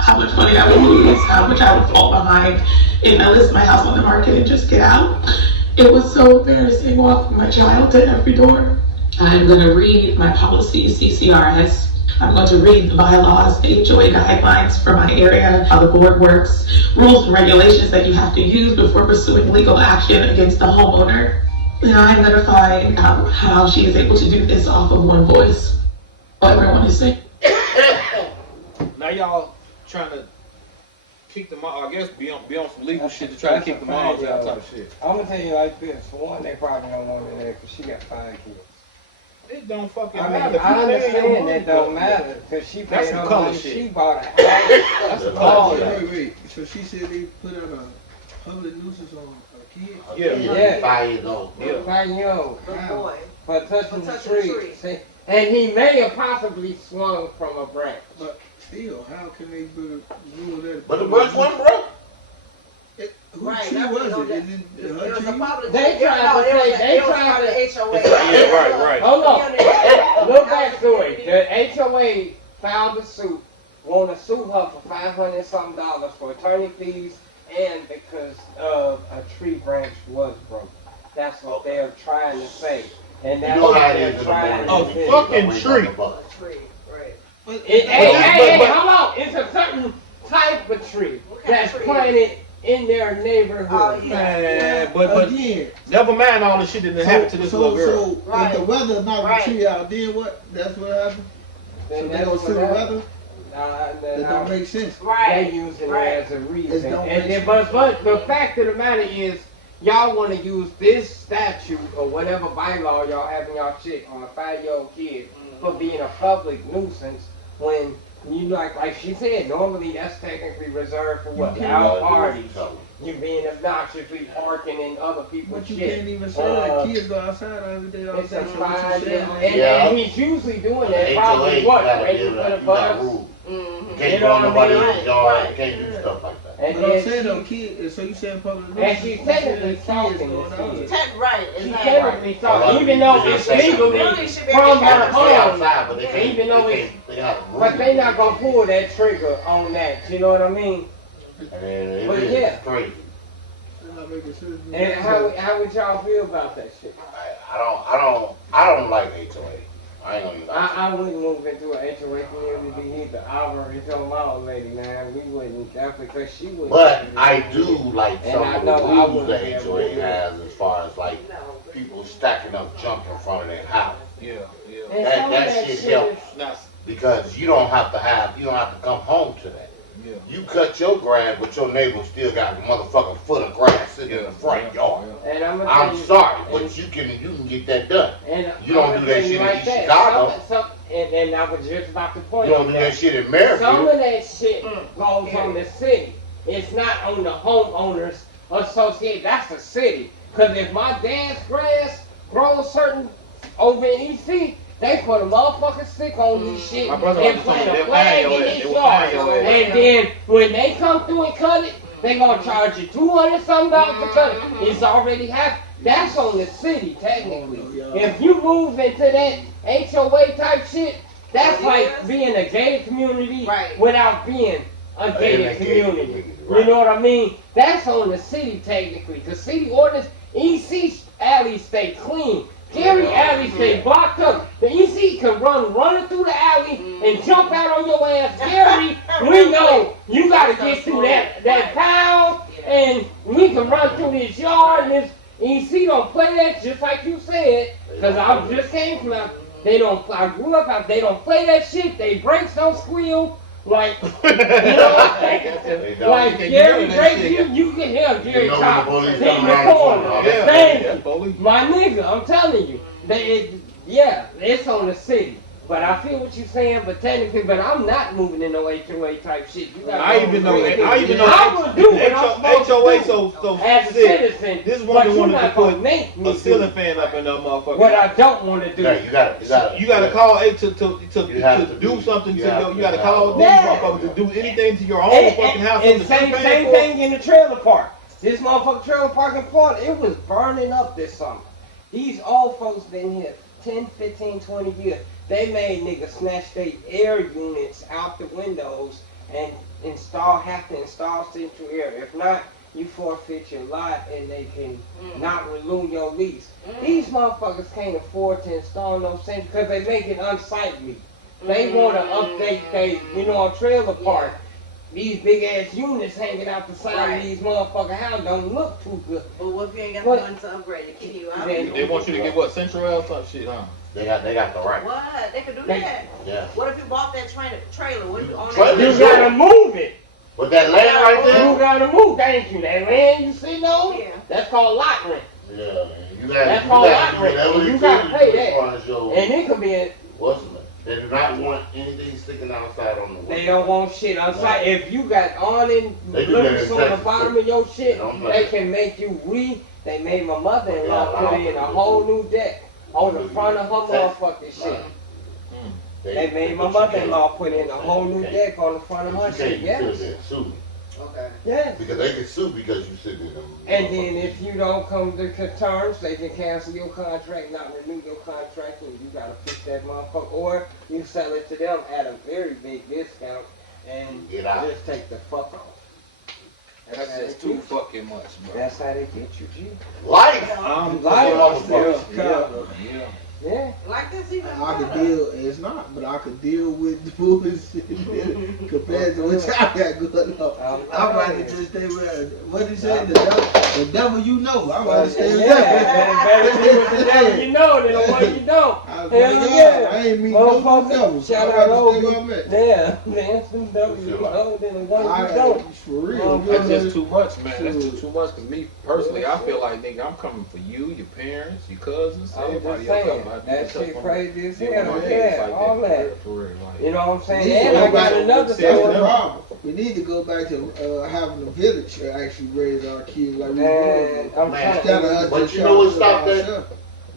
how much money I would lose, how much I would fall behind if I list my house on the market and just get out. It was so embarrassing walking my child to every door. I'm gonna read my policies, CCRS. I'm going to read the bylaws, the HOA guidelines for my area, how the board works, rules and regulations that you have to use before pursuing legal action against the homeowner. And I'm gonna find out how she is able to do this off of one voice. Everyone is saying. Now y'all trying to kick them out, I guess be on some legal shit to try to kick them out type of shit. I'm gonna tell you like this. For one, they probably don't want her there because she got 5 kids. It don't fucking I matter. mean, I understand that don't matter because she That's paid some her color money. shit. She bought a house. That's a color. Wait. So she said they put out a public nuisance on a kid? Yeah. 5 years old. Yeah. 5 years old. Boy. For touching the tree. See? And he may have possibly swung from a branch. But still, how can they rule that? But the branch wasn't broke. Who Right, tree that's was what it? it Is it It her was a tree? public. They tried to say, they tried to. It was from the HOA. Yeah, right. Hold on. Look backstory. The HOA filed a suit, want to sue her for $500 something for attorney fees and because of a tree branch was broken. That's what they're trying to say. And that's You know what how it they're is in trying the to fucking do. tree. Tree, right. Hey, hold on. It's a certain type of tree that's planted in their neighborhood. Oh, yeah. Man, but Again, never mind all the shit that happened to this little girl. So if the weather knocked the tree out, then what? That's what happened? So they don't sue the weather? That don't make sense. They're using it as a reason. don't And make then, but the fact of the matter is, y'all want to use this statute or whatever bylaw y'all have in y'all shit on a 5-year-old kid for being a public nuisance when you like she said, normally that's technically reserved for what? Our parties. You being obnoxiously parking in other people's But you shit. can't even say that kids go outside every day. It's a So what you 5 saying? and he's usually doing that probably what? Waiting for the bus. You You can't know go what I nobody mean? else's yard. You can't do stuff like that. And But I'm then saying though, she, kids, so you saying public and nuisance, she's you technically saying talking kids going to out. kids. Right, She exactly. technically talking, even though it's legally Really should be from able to her say Stay home. outside, but they can't. Even though they it's, can't. They got rules. but they not gonna pull that trigger on that. You know what I mean? And it But is yeah. crazy. They're not making sense. And how would y'all feel about that shit? I don't like HOA. I ain't gonna even lie. I wouldn't move into an HOA community either. I already told my old lady, man, we wouldn't definitely because she wouldn't. But I do like And some I of know the I rules wouldn't that be able HOA to do that. has as far as like people stacking up junk in front of their house. Yeah. And That some of that shit shit helps Nah, because you don't have to come home to that. yeah. You cut your grass, but your neighbor still got a motherfucking foot of grass sitting in the front yard. And I'm sorry, but you can get that done. And You don't do that shit in Chicago. And I was just about to point You don't out do that shit in Maryville. some of that shit goes on the city. It's not on the homeowners association. That's the city. Because if my dad's grass grows certain over in EC, they put a motherfucking stick on these shit My brother and was plant telling me a they flag find your in ass. his They will yard. find your ass. And then when they come through and cut it, they gonna charge you $200 something to cut it. It's already happened. That's on the city technically. If you move into that HOA type shit, that's like being a gated community without being a gated community. You know what I mean? That's on the city technically. The city ordinance, EC alley stay clean. Gary alley stay blocked up. The EC can run through the alley and jump out on your ass. Gary, we know you gotta get through that pile and we can run through this yard and this EC don't play that just like you said. Cause I just came from out. I grew up out, they don't play that shit. They brakes don't squeal. Like, you know, like Gary Drake, you can hear Gary Top hitting the corner. Thank you. My nigga, I'm telling you. It's on the city. But I feel what you're saying, but I'm not moving in no HOA type shit. I even know I would do what I'm supposed HOA to so do as a citizen. This one wanted to put make me a ceiling fan up in that motherfucker. What I don't want to do. You gotta call to do something to you gotta call these motherfuckers to do anything to your own fucking house. And same thing in the trailer park. This motherfucking trailer park in Florida, it was burning up this summer. These old folks been here 10, 15, 20 years. They made niggas snatch their air units out the windows and have to install central air. If not, you forfeit your lot and they can not renew your lease. These motherfuckers can't afford to install no central because they make it unsightly. They want to update a trailer park. These big ass units hanging out the side of these motherfucking houses don't look too good. But what if you ain't got the money to upgrade it? Can you They want you to get what, central air or some shit, huh? They got the right. What? They could do that. Yeah. What if you bought that trailer? What if you own You gotta move it. But that land right there? You gotta move. Thank you. That land you see on? Yeah. That's called lot rent. Yeah. That's called lot rent. You gotta pay that. And it could be They do not want anything sticking outside on the wall. They don't want shit outside. If you got awning loose on the bottom of your shit, they can make you They made my mother-in-law put in a whole new deck on the front of her motherfucking shit. They made my mother-in-law put in a whole new deck on the front of her shit. Yes. Okay. Yes. Because they can sue because you sit in them. And then if you don't come to terms, they can cancel your contract, not renew your contract, and you gotta fix that motherfucker. Or you sell it to them at a very big discount and just take the fuck off. That's just too fucking much, bro. That's how they get you, G. Life! Yeah. Like this even I could deal, it's not, but I could deal with the bullshit compared to what y'all got going on. I'm about to just stay with, what did he say, the devil you know. I'm about to stay with that. Better be with the devil you know than the one you don't. Hell yeah. I ain't mean no devils. Shout out Obi. Yeah, man, some devil you know than the one you don't. For real. That's just too much, man. That's too much. Cause me personally, I feel like, nigga, I'm coming for you, your parents, your cousins, everybody else. That shit crazy as hell. Yeah, all that. You know what I'm saying? And I got another story. We need to go back to having a village to actually raise our kids like we did. But you know what stopped that?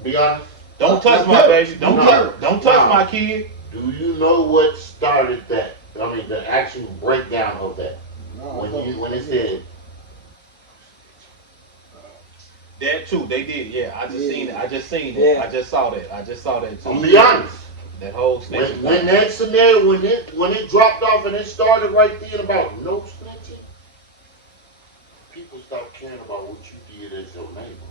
Be honest. Don't touch my baby. Don't touch my kid. Do you know what started that? I mean, the actual breakdown of that. When it said. That too, they did. Yeah, I just seen it. Yeah. I just saw that too. I'll be honest. That whole snitching. When that scenario, when it dropped off and it started right then about no snitching, people stopped caring about what you did as your neighbor.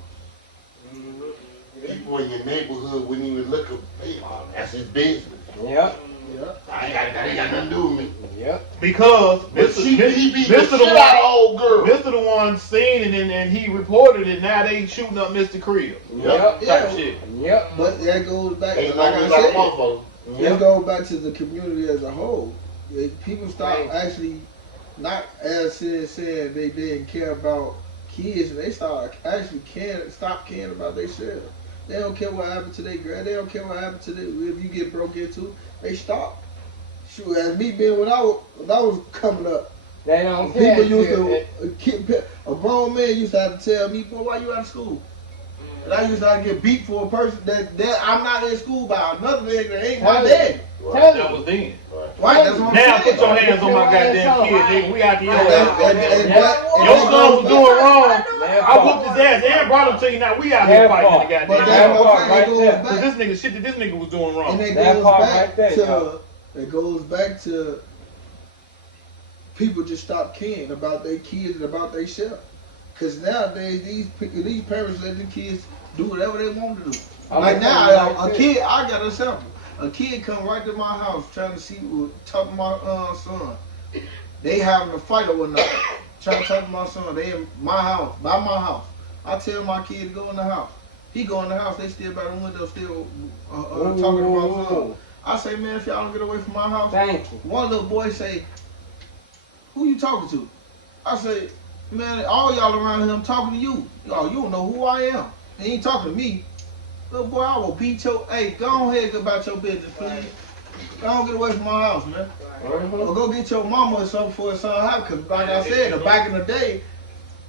People in your neighborhood wouldn't even look at, hey, that's his business. Yep. I ain't got nothing to do with me. Yep. Because Mr. the one seen it and he reported it. Now they shooting up Mr. Crib. Yep. Type shit. Yep. But that goes back. Like I said, that goes back to the community as a whole. People stop actually not as saying they didn't care about kids, and they start actually stop caring about themselves. They don't care what happened to their girl. They don't care what happened to if you get broke into. They stop. Shoot, as me being when I was coming up, they don't care. People used to a grown man used to have to tell me, boy, why you out of school? And I used to have to get beat for a person that I'm not in school by another nigga that ain't my daddy. That was then. Right, that's what I'm now saying. Put your hands on my goddamn kid, nigga. We out here. Your son was doing wrong. I whooped his ass and brought him to you. Now we out here fighting the goddamn. But that's what I'm saying. Cause this nigga shit that this nigga was doing wrong. And it goes back to people just stop caring about their kids and about themselves. Cause nowadays these parents let the kids do whatever they want to do. Like now, a kid, I got a sample. A kid come right to my house trying to see, talk to my son. They having a fight or whatnot. Trying to talk to my son. They in my house, by my house. I tell my kid to go in the house. He go in the house. They still by the window, still talking to my son. I say, man, if y'all don't get away from my house. Thank you. One little boy say, who you talking to? I say, man, all y'all around here, I'm talking to you. Y'all, you don't know who I am. He ain't talking to me. Little boy, I will beat your, hey, go ahead and go about your business, please. Don't get away from my house, man. Or go get your mama or something for something happen. Because like I said, back in the day,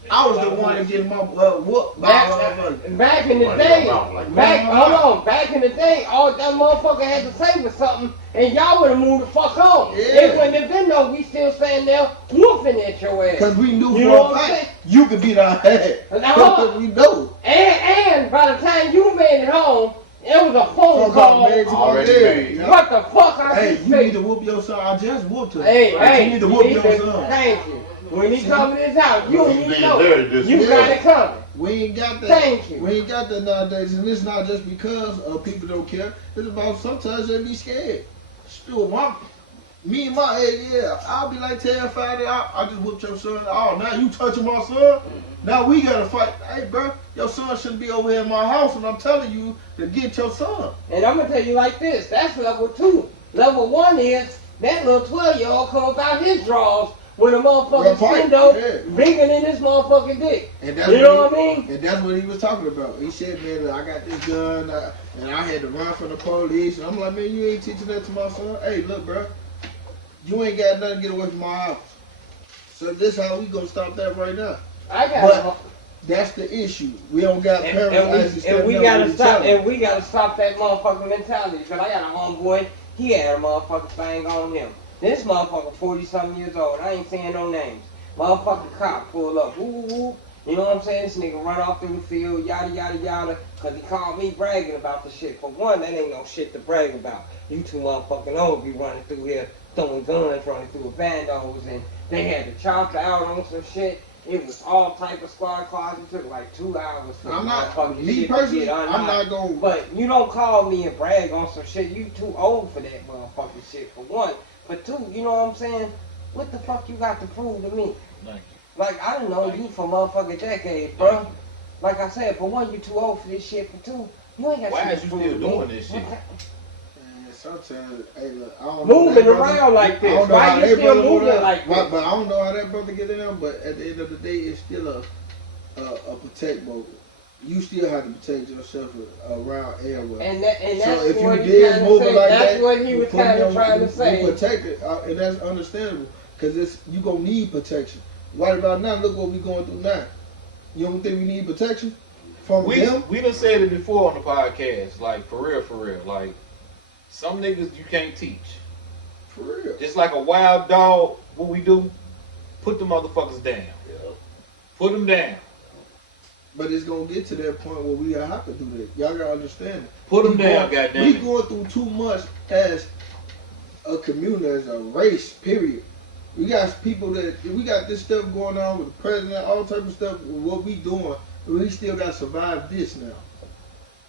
I was the one that getting my whooped by back in the day, back in the day, all that motherfucker had to say was something, and y'all would have moved the fuck on. Yeah. It wouldn't have been no, we still standing there whooping at your ass. Because we knew for a fact you could beat our head. We know. And by the time you made it home, it was a phone call. Already made. What the fuck I Hey, just you say? need to whoop your son. I just whooped him. Hey, you need to whoop your son. Thank you. When he come to this house, you He's being know dirty this you year. got it coming. We ain't got that. Thank you. We ain't got that nowadays, and it's not just because people don't care. It's about sometimes they be scared. Still, me and my head, yeah, I'll be like terrified. I just whooped your son. Oh, now you touching my son? Now we gotta fight. Hey, bro, your son shouldn't be over here in my house, and I'm telling you to get your son. And I'm gonna tell you like this. That's level 2. Level 1 is that little 12-year-old come about his drawers with a motherfucking stendo bigger than this motherfucking dick. And that's you know what I mean? And that's what he was talking about. He said, man, look, I got this gun, and I had to run from the police. And I'm like, man, you ain't teaching that to my son. Hey, look, bro, you ain't got nothing to get away from my house. So this how we gonna stop that right now. But that's the issue. We don't got parents and we gotta stop. And we gotta stop that motherfucking mentality. Cause I got a homeboy. He had a motherfucking thing on him. This motherfucker 40-something years old. I ain't saying no names. Motherfucking cop pull up. Woo. You know what I'm saying? This nigga run off through the field, yada, yada, yada. Cause he called me bragging about the shit. For one, that ain't no shit to brag about. You two motherfucking old be running through here, throwing guns, running through with bandos. And they had to chop out on some shit. It was all type of squad cars. It took like 2 hours for I'm not, motherfucking me shit personally, to get unlocked. I'm not gonna. But you don't call me and brag on some shit. You too old for that motherfucking shit, for one. But two, you know what I'm saying? What the fuck you got to prove to me? Thank you. Like, I done know you for motherfucking decades, bro. Like I said, for one, you too old for this shit. For two, you ain't got Why shit is to you prove still to me. doing this shit? Sometimes, hey, look, I don't know. Moving around like this. Why you still moving like this? But I don't know how that brother get in there. But at the end of the day, it's still a protect mode. You still have to protect yourself around airway. And that's so if what you he did trying move to it say. like That's that, what he was kind of trying to say. You protect it, and that's understandable because you gonna need protection. Right about now, look what we going through now. You don't think we need protection from them? We done said it before on the podcast, like for real. Like some niggas you can't teach. For real. Just like a wild dog, what we do? Put the motherfuckers down. Yeah. Put them down. But it's gonna get to that point where we have to do that. Y'all gotta understand it. Put them down, goddamn We it. going through too much as a community, as a race. Period. We got people we got this stuff going on with the president, all type of stuff. What we doing? We still got to survive this now.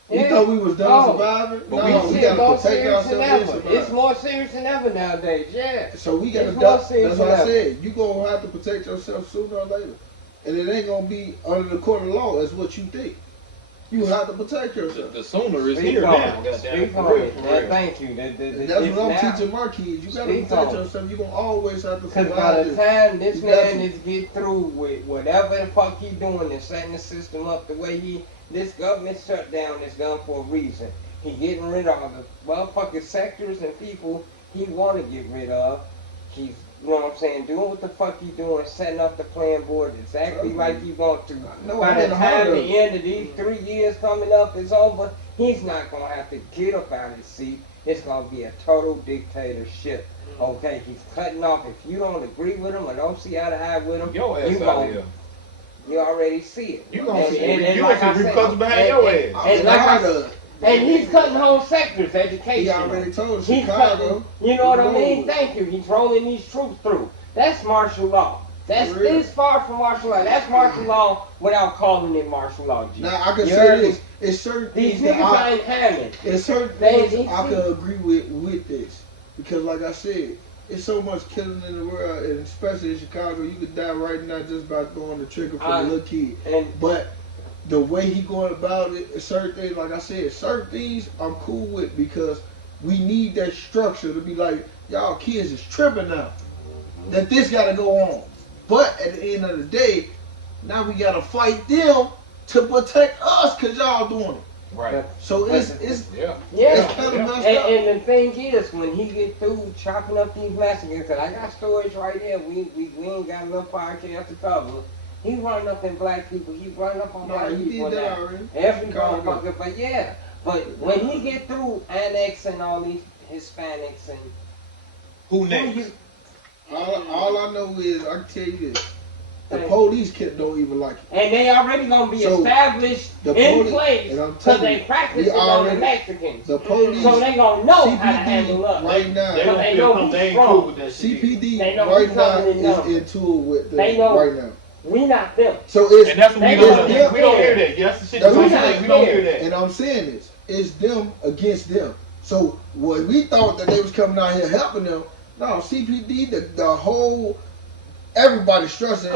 We thought we was done surviving. But no, we got to protect ourselves and survive. It's more serious than ever nowadays. Yeah. So we got to. That's That's what I said. You gonna have to protect yourself sooner or later, and it ain't gonna be under the court of law as what you think. You have to protect yourself. The sooner is here now. Goddamn, for real. Thank you. And that's what I'm teaching my kids. You gotta protect yourself. You're gonna always have to survive. Because by the time this man is get through with whatever the fuck he doing and setting the system up the way this government shut down is done for a reason. He getting rid of the motherfucking sectors and people he want to get rid of. He's, you know what I'm saying, doing what the fuck he doing, setting up the plan board exactly like he want to. By the time the end of these 3 years coming up is over, he's not going to have to get up out of his seat. It's going to be a total dictatorship. Okay, he's cutting off. If you don't agree with him or don't see eye to eye with him, your ass out of here. You already see it. You gonna see like repercussions behind your ass. And he's cutting whole sectors, education. He already told He's Chicago. cutting, you know what I mean? Thank you. He's rolling these troops through. That's martial law. That's this far from martial law. That's martial law without calling it martial law. G. Now I can say this: it's certain these things niggas ain't having. It's certain things I can agree with this because, like I said, it's so much killing in the world, and especially in Chicago, you could die right now just by throwing the trigger for the little kid. But the way he going about it, certain things, like I said, certain things I'm cool with because we need that structure to be like, y'all kids is tripping now. That this gotta go on. But at the end of the day, now we gotta fight them to protect us because y'all doing it. Right. So it's Yeah. it's kind of messed up. And the thing is, when he get through chopping up these massacres, cause I got stories right here. We ain't got enough podcast to cover. He running up in black people. He running up on black he people did that now. already. Every motherfucker. But yeah. But when he get through annexing all these Hispanics and who next? All I know is I can tell you this: the police don't even like it. And they already gonna be established in place because they practice it on the Mexicans. The police, so they gonna know how to handle us. Right now, they know who's strong. CPD they know right now is in tour with them right now. We not them. So it's and that's what we don't hear that. Yeah, that's the shit. We don't hear that. And I'm saying this: it's them against them. So what we thought that they was coming out here helping them. No, CPD, the whole, everybody stressing.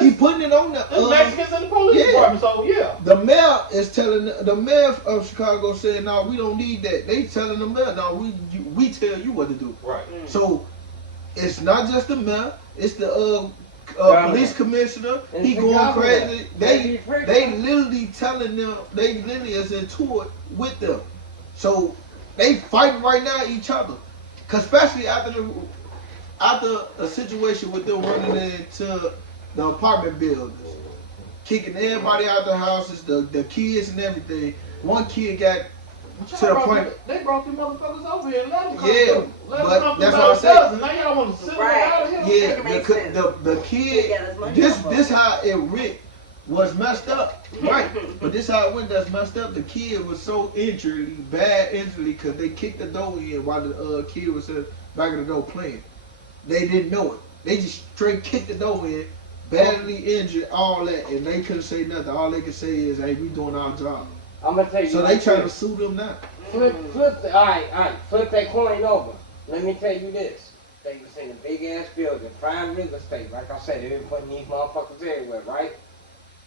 He putting it on the Mexicans in the police department. So yeah, the mayor is telling the mayor of Chicago saying, "No, we don't need that." They telling the mayor, "No, we tell you what to do." Right. So it's not just the mayor; it's the police commissioner. He going crazy. They literally telling them. They literally is in tour with them. So they fighting right now each other. Cause especially after a situation with them running into the apartment buildings, kicking everybody out the houses, the kids and everything. One kid got to the point. They brought them motherfuckers over here and let them come through. But that's what I said. Now y'all want to sit out of here. Yeah, the kid. This how it went was messed up, right? But this how it went. That's messed up. The kid was so bad injury, because they kicked the door in while the kid was back of the door playing. They didn't know it. They just straight kicked the door in, badly injured, all that, and they couldn't say nothing. All they could say is, "Hey, we doing our job." I'm gonna tell you. So they trying to sue them now. Flip that coin over. Let me tell you this. They was in a big ass building, prime real estate. Like I said, they were putting these motherfuckers everywhere, right?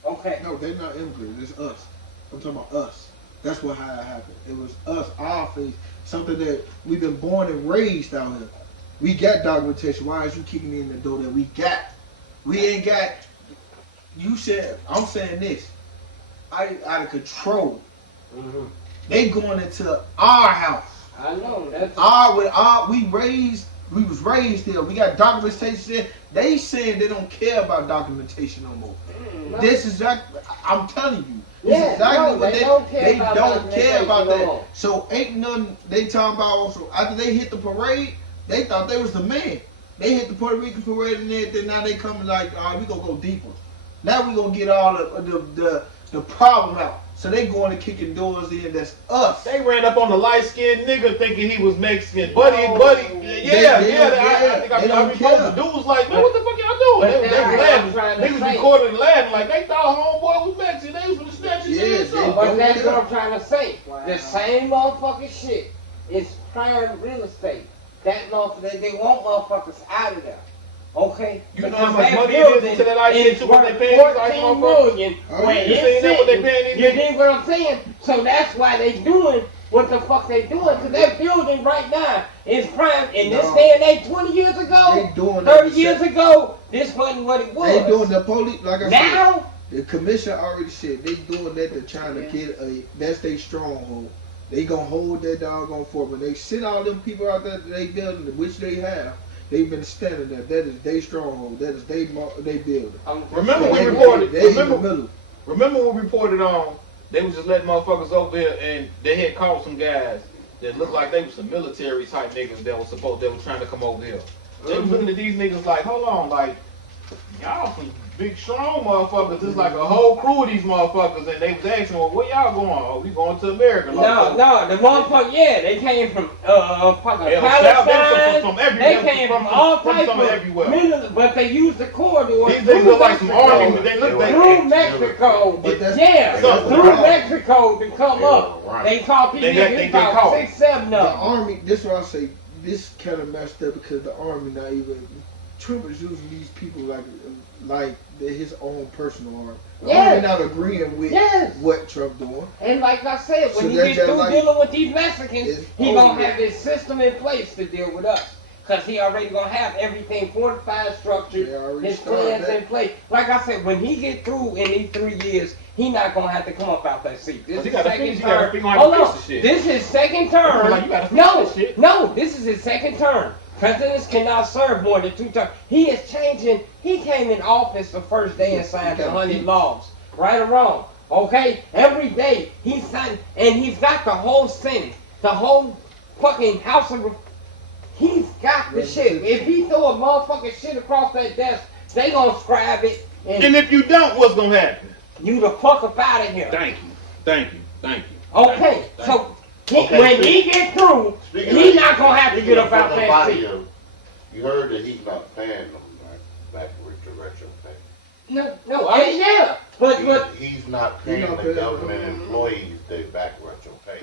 Okay. No, they're not immigrants. It's us. I'm talking about us. That's what how it happened. It was us, our face, something that we've been born and raised out here. We got documentation. Why is you kicking in the door that we got? We ain't got. You said. I'm saying this. Out of control. Mm-hmm. They going into our house. I know. That's we was raised there. We got documentation. They saying they don't care about documentation no more. No. This is exactly. I'm telling you. Yeah, Exactly what they don't care about that. No. So ain't none they talking about. Also, after they hit the parade, they thought they was the man. They hit the Puerto Rican parade and everything. Now they coming like, all right, we gonna go deeper. Now we gonna get all the problem out. So they going to kicking doors in. That's us. They ran up on the light skinned nigga thinking he was Mexican. Buddy. I think I remember the dude was like, man, what the fuck y'all doing? They was laughing. They was recording and laughing like they thought homeboy was Mexican. They was gonna snatch his head up. But that's what I'm trying to say. Wow. The same motherfucking shit is prime real estate. That motherfucker, they want motherfuckers out of there. Okay? You know how much money it is into that IC to what they paying these IC motherfuckers? You seen that what they paying these You dig what I'm saying? So that's why they doing what the fuck they doing. Because that building right now is prime. In this day and age, 20 years ago, 30 years ago, this wasn't what it was. They doing the police, like I said. The commission already said they doing that to trying to get that's their stronghold. They gonna hold that doggone fort. When they send all them people out there that they building, which they have, they've been standing there. That is their stronghold. That is they building. Remember we reported. Remember we reported on. They was just letting motherfuckers over here, and they had caught some guys that looked like they was some military type niggas that was trying to come over here. They was looking at these niggas like, hold on, like y'all some big strong motherfuckers. There's like a whole crew of these motherfuckers, and they was asking, well, where y'all going? Oh, we going to America. No, the motherfuckers, they came from Palestine. From everywhere. They came from all types of everywhere. But they used the corridor. These niggas look like some army. They look through Mexico. Through Mexico to come up. They caught people. They caught 6, 7 of them. The army. This is what I say. This kind of messed up because the army not even. Trump is using these people like his own personal art. Yes. They're not agreeing with what Trump doing. And like I said, when he gets through dealing with these Mexicans, he gonna have his system in place to deal with us. Cause he already gonna have everything fortified, structured, his plans in place. Like I said, when he get through in these 3 years, he not gonna have to come up out that seat. This is his second term. Hold on, this is his second term. No, this is his second term. Presidents cannot serve more than 2 terms. He is changing. He came in office the first day and signed 100 laws, right or wrong. Okay, every day he's signed, and he's got the whole Senate, the whole fucking House of. He's got the shit. If he throw a motherfucking shit across that desk, they gonna scribe it. And if you don't, what's gonna happen? You the fuck up out of here. Thank you. Thank you. Thank you. Okay, so when he get through, he not gonna have to get up out that seat. You heard that he's not paying them back to retro pay. No, yeah. But he's not paying the government employees their back retro pay.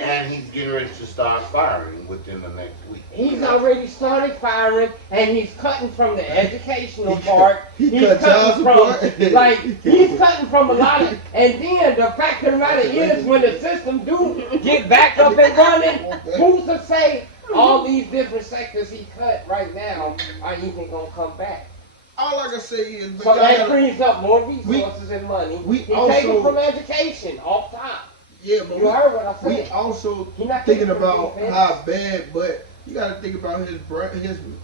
And he's getting ready to start firing within the next week. He's already started firing, and he's cutting from the educational part. He's cutting from he's cutting from a lot of. And then the fact of the matter is, when the system do get back up and running, who's to say all these different sectors he cut right now are even gonna come back? All I can say is, so that frees up more resources and money. He taking from education off top. Yeah, but you heard what I said. We also thinking about how bad, but you got to think about his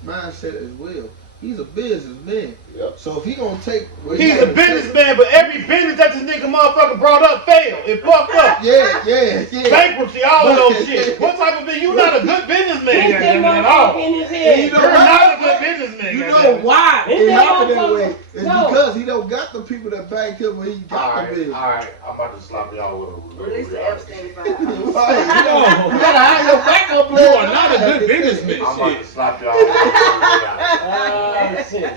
mindset as well. He's a businessman. Yep. So if he gonna take, he's a businessman, but every business that this nigga motherfucker brought up failed. It fucked up. Yeah. Bankruptcy, all of those shit. What type of you not a good businessman at all? You're not a good businessman. You know why it happened that way? It's because he don't got the people that backed him when he got the business. All right, I'm about to slap y'all with a release the Epstein file. You gotta have your backup plan. You are not a good businessman. I'm about to slap y'all with a shit.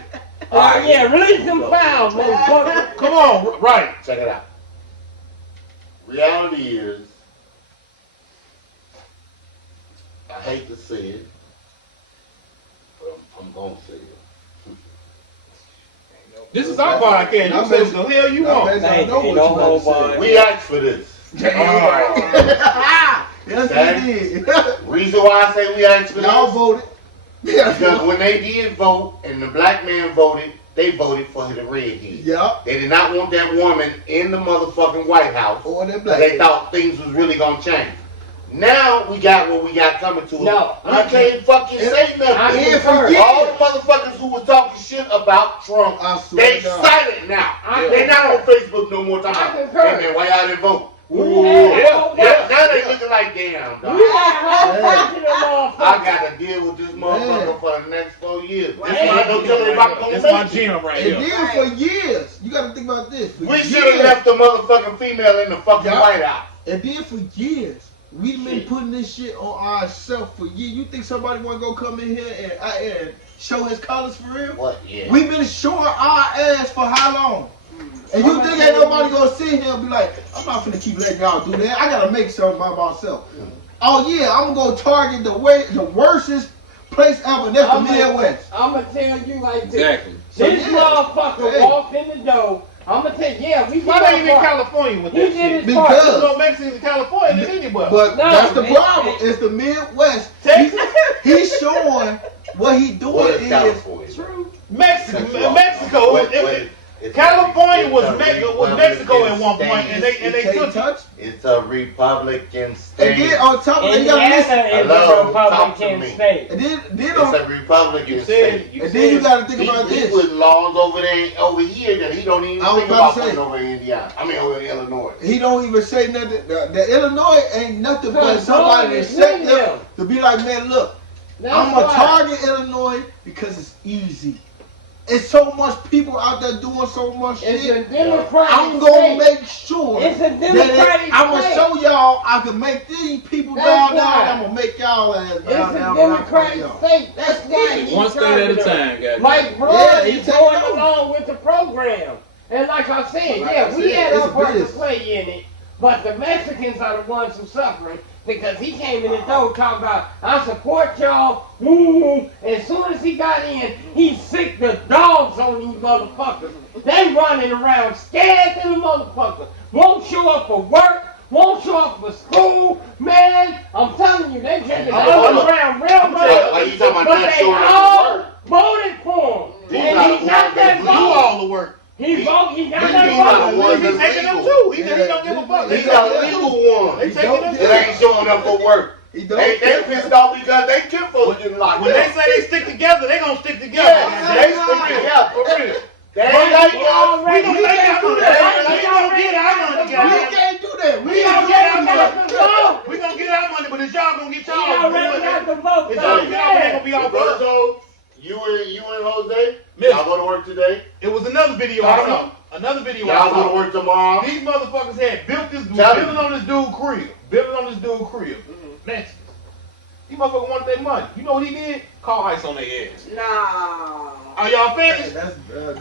Yeah, release them files, motherfucker. Come on, right. Check it out. Reality is, I hate to say it, but I'm gonna say it. This is our podcast. You say what the hell you want. We asked for this. Yes, we did. Reason why I say we asked for this. Y'all voted. Because when they did vote and the black man voted, they voted for the redhead. Yeah. They did not want that woman in the motherfucking White House. Or that black they thought things was really gonna change. Now we got what we got coming to us. No, I can't fucking say nothing. All the motherfuckers who was talking shit about Trump, they silent now. They not on Facebook no more talking about, hey man, why y'all didn't vote? Now they looking like damn, dog. I gotta deal with this motherfucker for the next 4 years. That's my gym right here. And then for years, you gotta think about this. We should have left the motherfucking female in the fucking White House. And then for years, we've been putting this shit on ourselves for years. You think somebody wanna go come in here and show his colors for real? What? Yeah. We've been showing our ass for how long? And you think ain't nobody gonna sit here and be like, I'm not finna keep letting y'all do that. I gotta make something by myself. Oh yeah, I'm gonna target the worstest place ever, and that's the Midwest. I'm gonna tell you like this. Exactly. This motherfucker walked in the door. I'm gonna tell you, we why they even in California with that shit? Because there's no Mexicans in California than anywhere. But that's the problem. It's the Midwest. He's showing what he doing is true. Mexico. California was Mexico at one point, and they took it. It's a Republican state. And then on top of that, you gotta listen. Republican state. And then it's a Republican state. And then you gotta think about this. He put laws over here that he don't even think about putting over Indiana. I mean over Illinois. He don't even say nothing. The Illinois ain't nothing but somebody that set them to be like, man, look, I'm gonna target Illinois because it's easy. It's so much people out there doing so much it's shit. A democratic I'm gonna make sure it's a democratic I'm gonna show y'all I can make these people down. I'm gonna make y'all ass down. It's a democratic state. That's why he's one state at a time, guys. Mike Brown is going along with the program. And like I said, we had our part to play in it, but the Mexicans are the ones who suffering. because he came in the door talking about, I support y'all, woo. As soon as he got in, he sicked the dogs on these motherfuckers. They running around scared to the motherfucker. Won't show up for work, won't show up for school. Man, I'm telling you, they drinking underground railroad. Like you talking about but not they showing up all for work. voted for him. And he got that Do vote. all the work. He got He's that not the vote. one He's that's taking them legal. too. He don't give a fuck. He's not a legal one. They taking them That ain't showing up for work. He They pissed off because they kinfolk didn't like When them. they say they stick together, they gonna stick together. Yeah, they stick together for real. They ain't like We us. gonna take our money. We gonna get our money We together. can't do that. We gonna get our money. We gonna get our money, but it's y'all gonna get He y'all. already got the vote. It's So y'all gonna be all blood. Roberto, you and Jose, Miss. y'all go to work today? It was another video I saw. Another video I Y'all go to saw. work tomorrow? These motherfuckers had built this, Tell building on this dude's crib. Building on this dude's crib. Mexicans. These motherfuckers wanted their money. You know what he did? Call ice on their ass. No. Are y'all finished? That's No.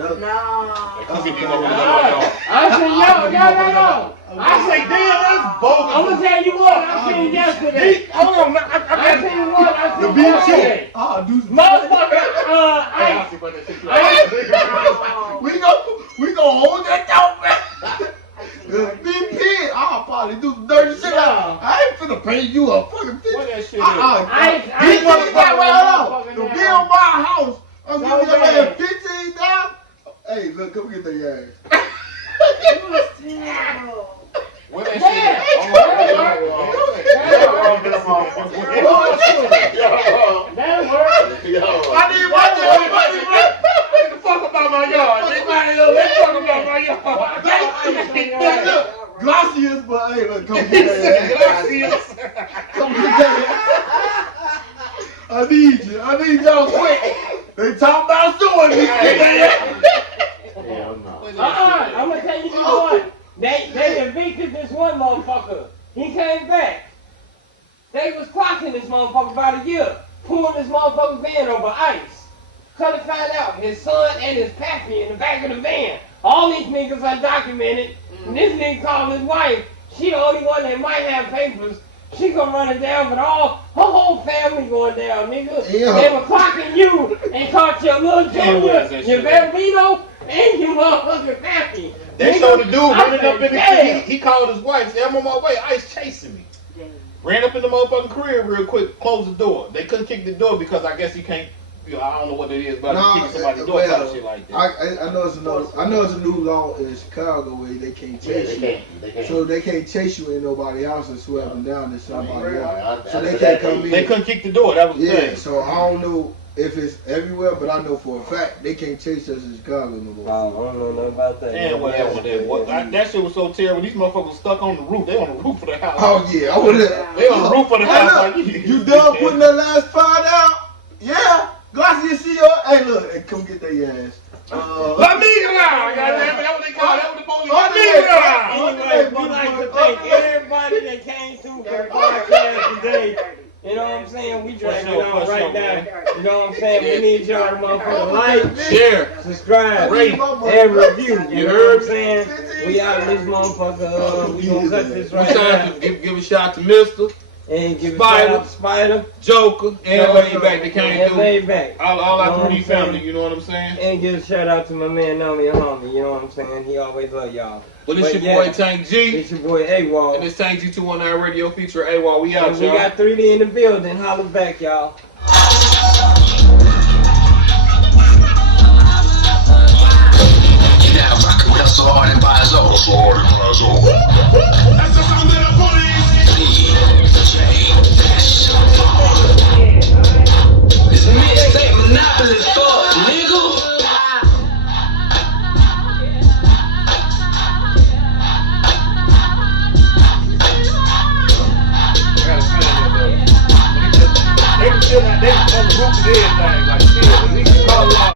Come get these motherfuckers. I said, no. I say, damn, that's bogus. I'm gonna tell you what, I seen yesterday. Hold on, I seen what, I the seen big yesterday. shit. Oh, dude. Motherfucker, We gonna hold that down, man. The big pig. I'll probably do some dirty shit. I ain't finna pay you a fucking $50. What that shit is? These motherfuckers right now. To build my house, I'm giving your man $15. Hey, look, come get their ass. What that shit is? That worked. I need my money. What the fuck about my yard? Let's talk about my yard. Look, Glossiers, but hey, look, come get their ass. Come get their ass. I need y'all quick. They talking about doing this. I'm gonna tell you what. They evicted this one motherfucker. He came back. They was clocking this motherfucker about a year, pulling this motherfucker's van over ice. Come to find out, his son and his pappy in the back of the van. All these niggas undocumented. And this nigga called his wife. She the only one that might have papers. She gonna run it down, but all her whole family going down, nigga. Yeah. They were clocking you and caught your little junior, your Verino, and your motherfucking pappy. They showed the dude running up in the damn. he called his wife, said, I'm on my way, ice chasing me. Ran up in the motherfucking crib real quick, closed the door. They couldn't kick the door because I guess he can't, I don't know what it is, but kicking somebody's door type shit like that. I know it's a new law in Chicago where they can't chase you. So they can't chase you in nobody's house and swear them down to somebody else. So they can't come in. They couldn't kick the door, that was the thing. So I don't know if it's everywhere, but I know for a fact they can't chase us in Chicago no more. I don't know nothing about that. Damn, what happened with that? That shit was so terrible. These motherfuckers stuck on the roof. They on the roof of the house. Oh yeah, I would have. They on the roof of the house. Like, You done putting that last part out? Yeah. Glossy and CEO. Hey, look, hey, come get their ass. Let me get out! Goddamn it, that's what they call it. That's what the police. Let me get out! Anyway, we like to thank everybody that came through for the podcast today. You know what I'm saying? We dragging it on right now. You know what I'm saying? We need y'all to motherfucker like, Share, subscribe, rate, and review. You know what I'm heard? saying? We out of this motherfucker. We gonna cut this right now. Give a shout to Mister, And give a Spider. shout out to Spider. Joker, and Laid Back that came And through. Laid Back. All You know our what 3D I'm family, saying? you know what I'm saying? And give a shout out to my man Nomi and Homie. You know what I'm saying? He always love y'all. Well, it's But your boy Tank G. It's your boy AWOL. And it's Tank G 219 Radio feature AWOL. We out, And we y'all. got 3D in the building. Holla back, y'all.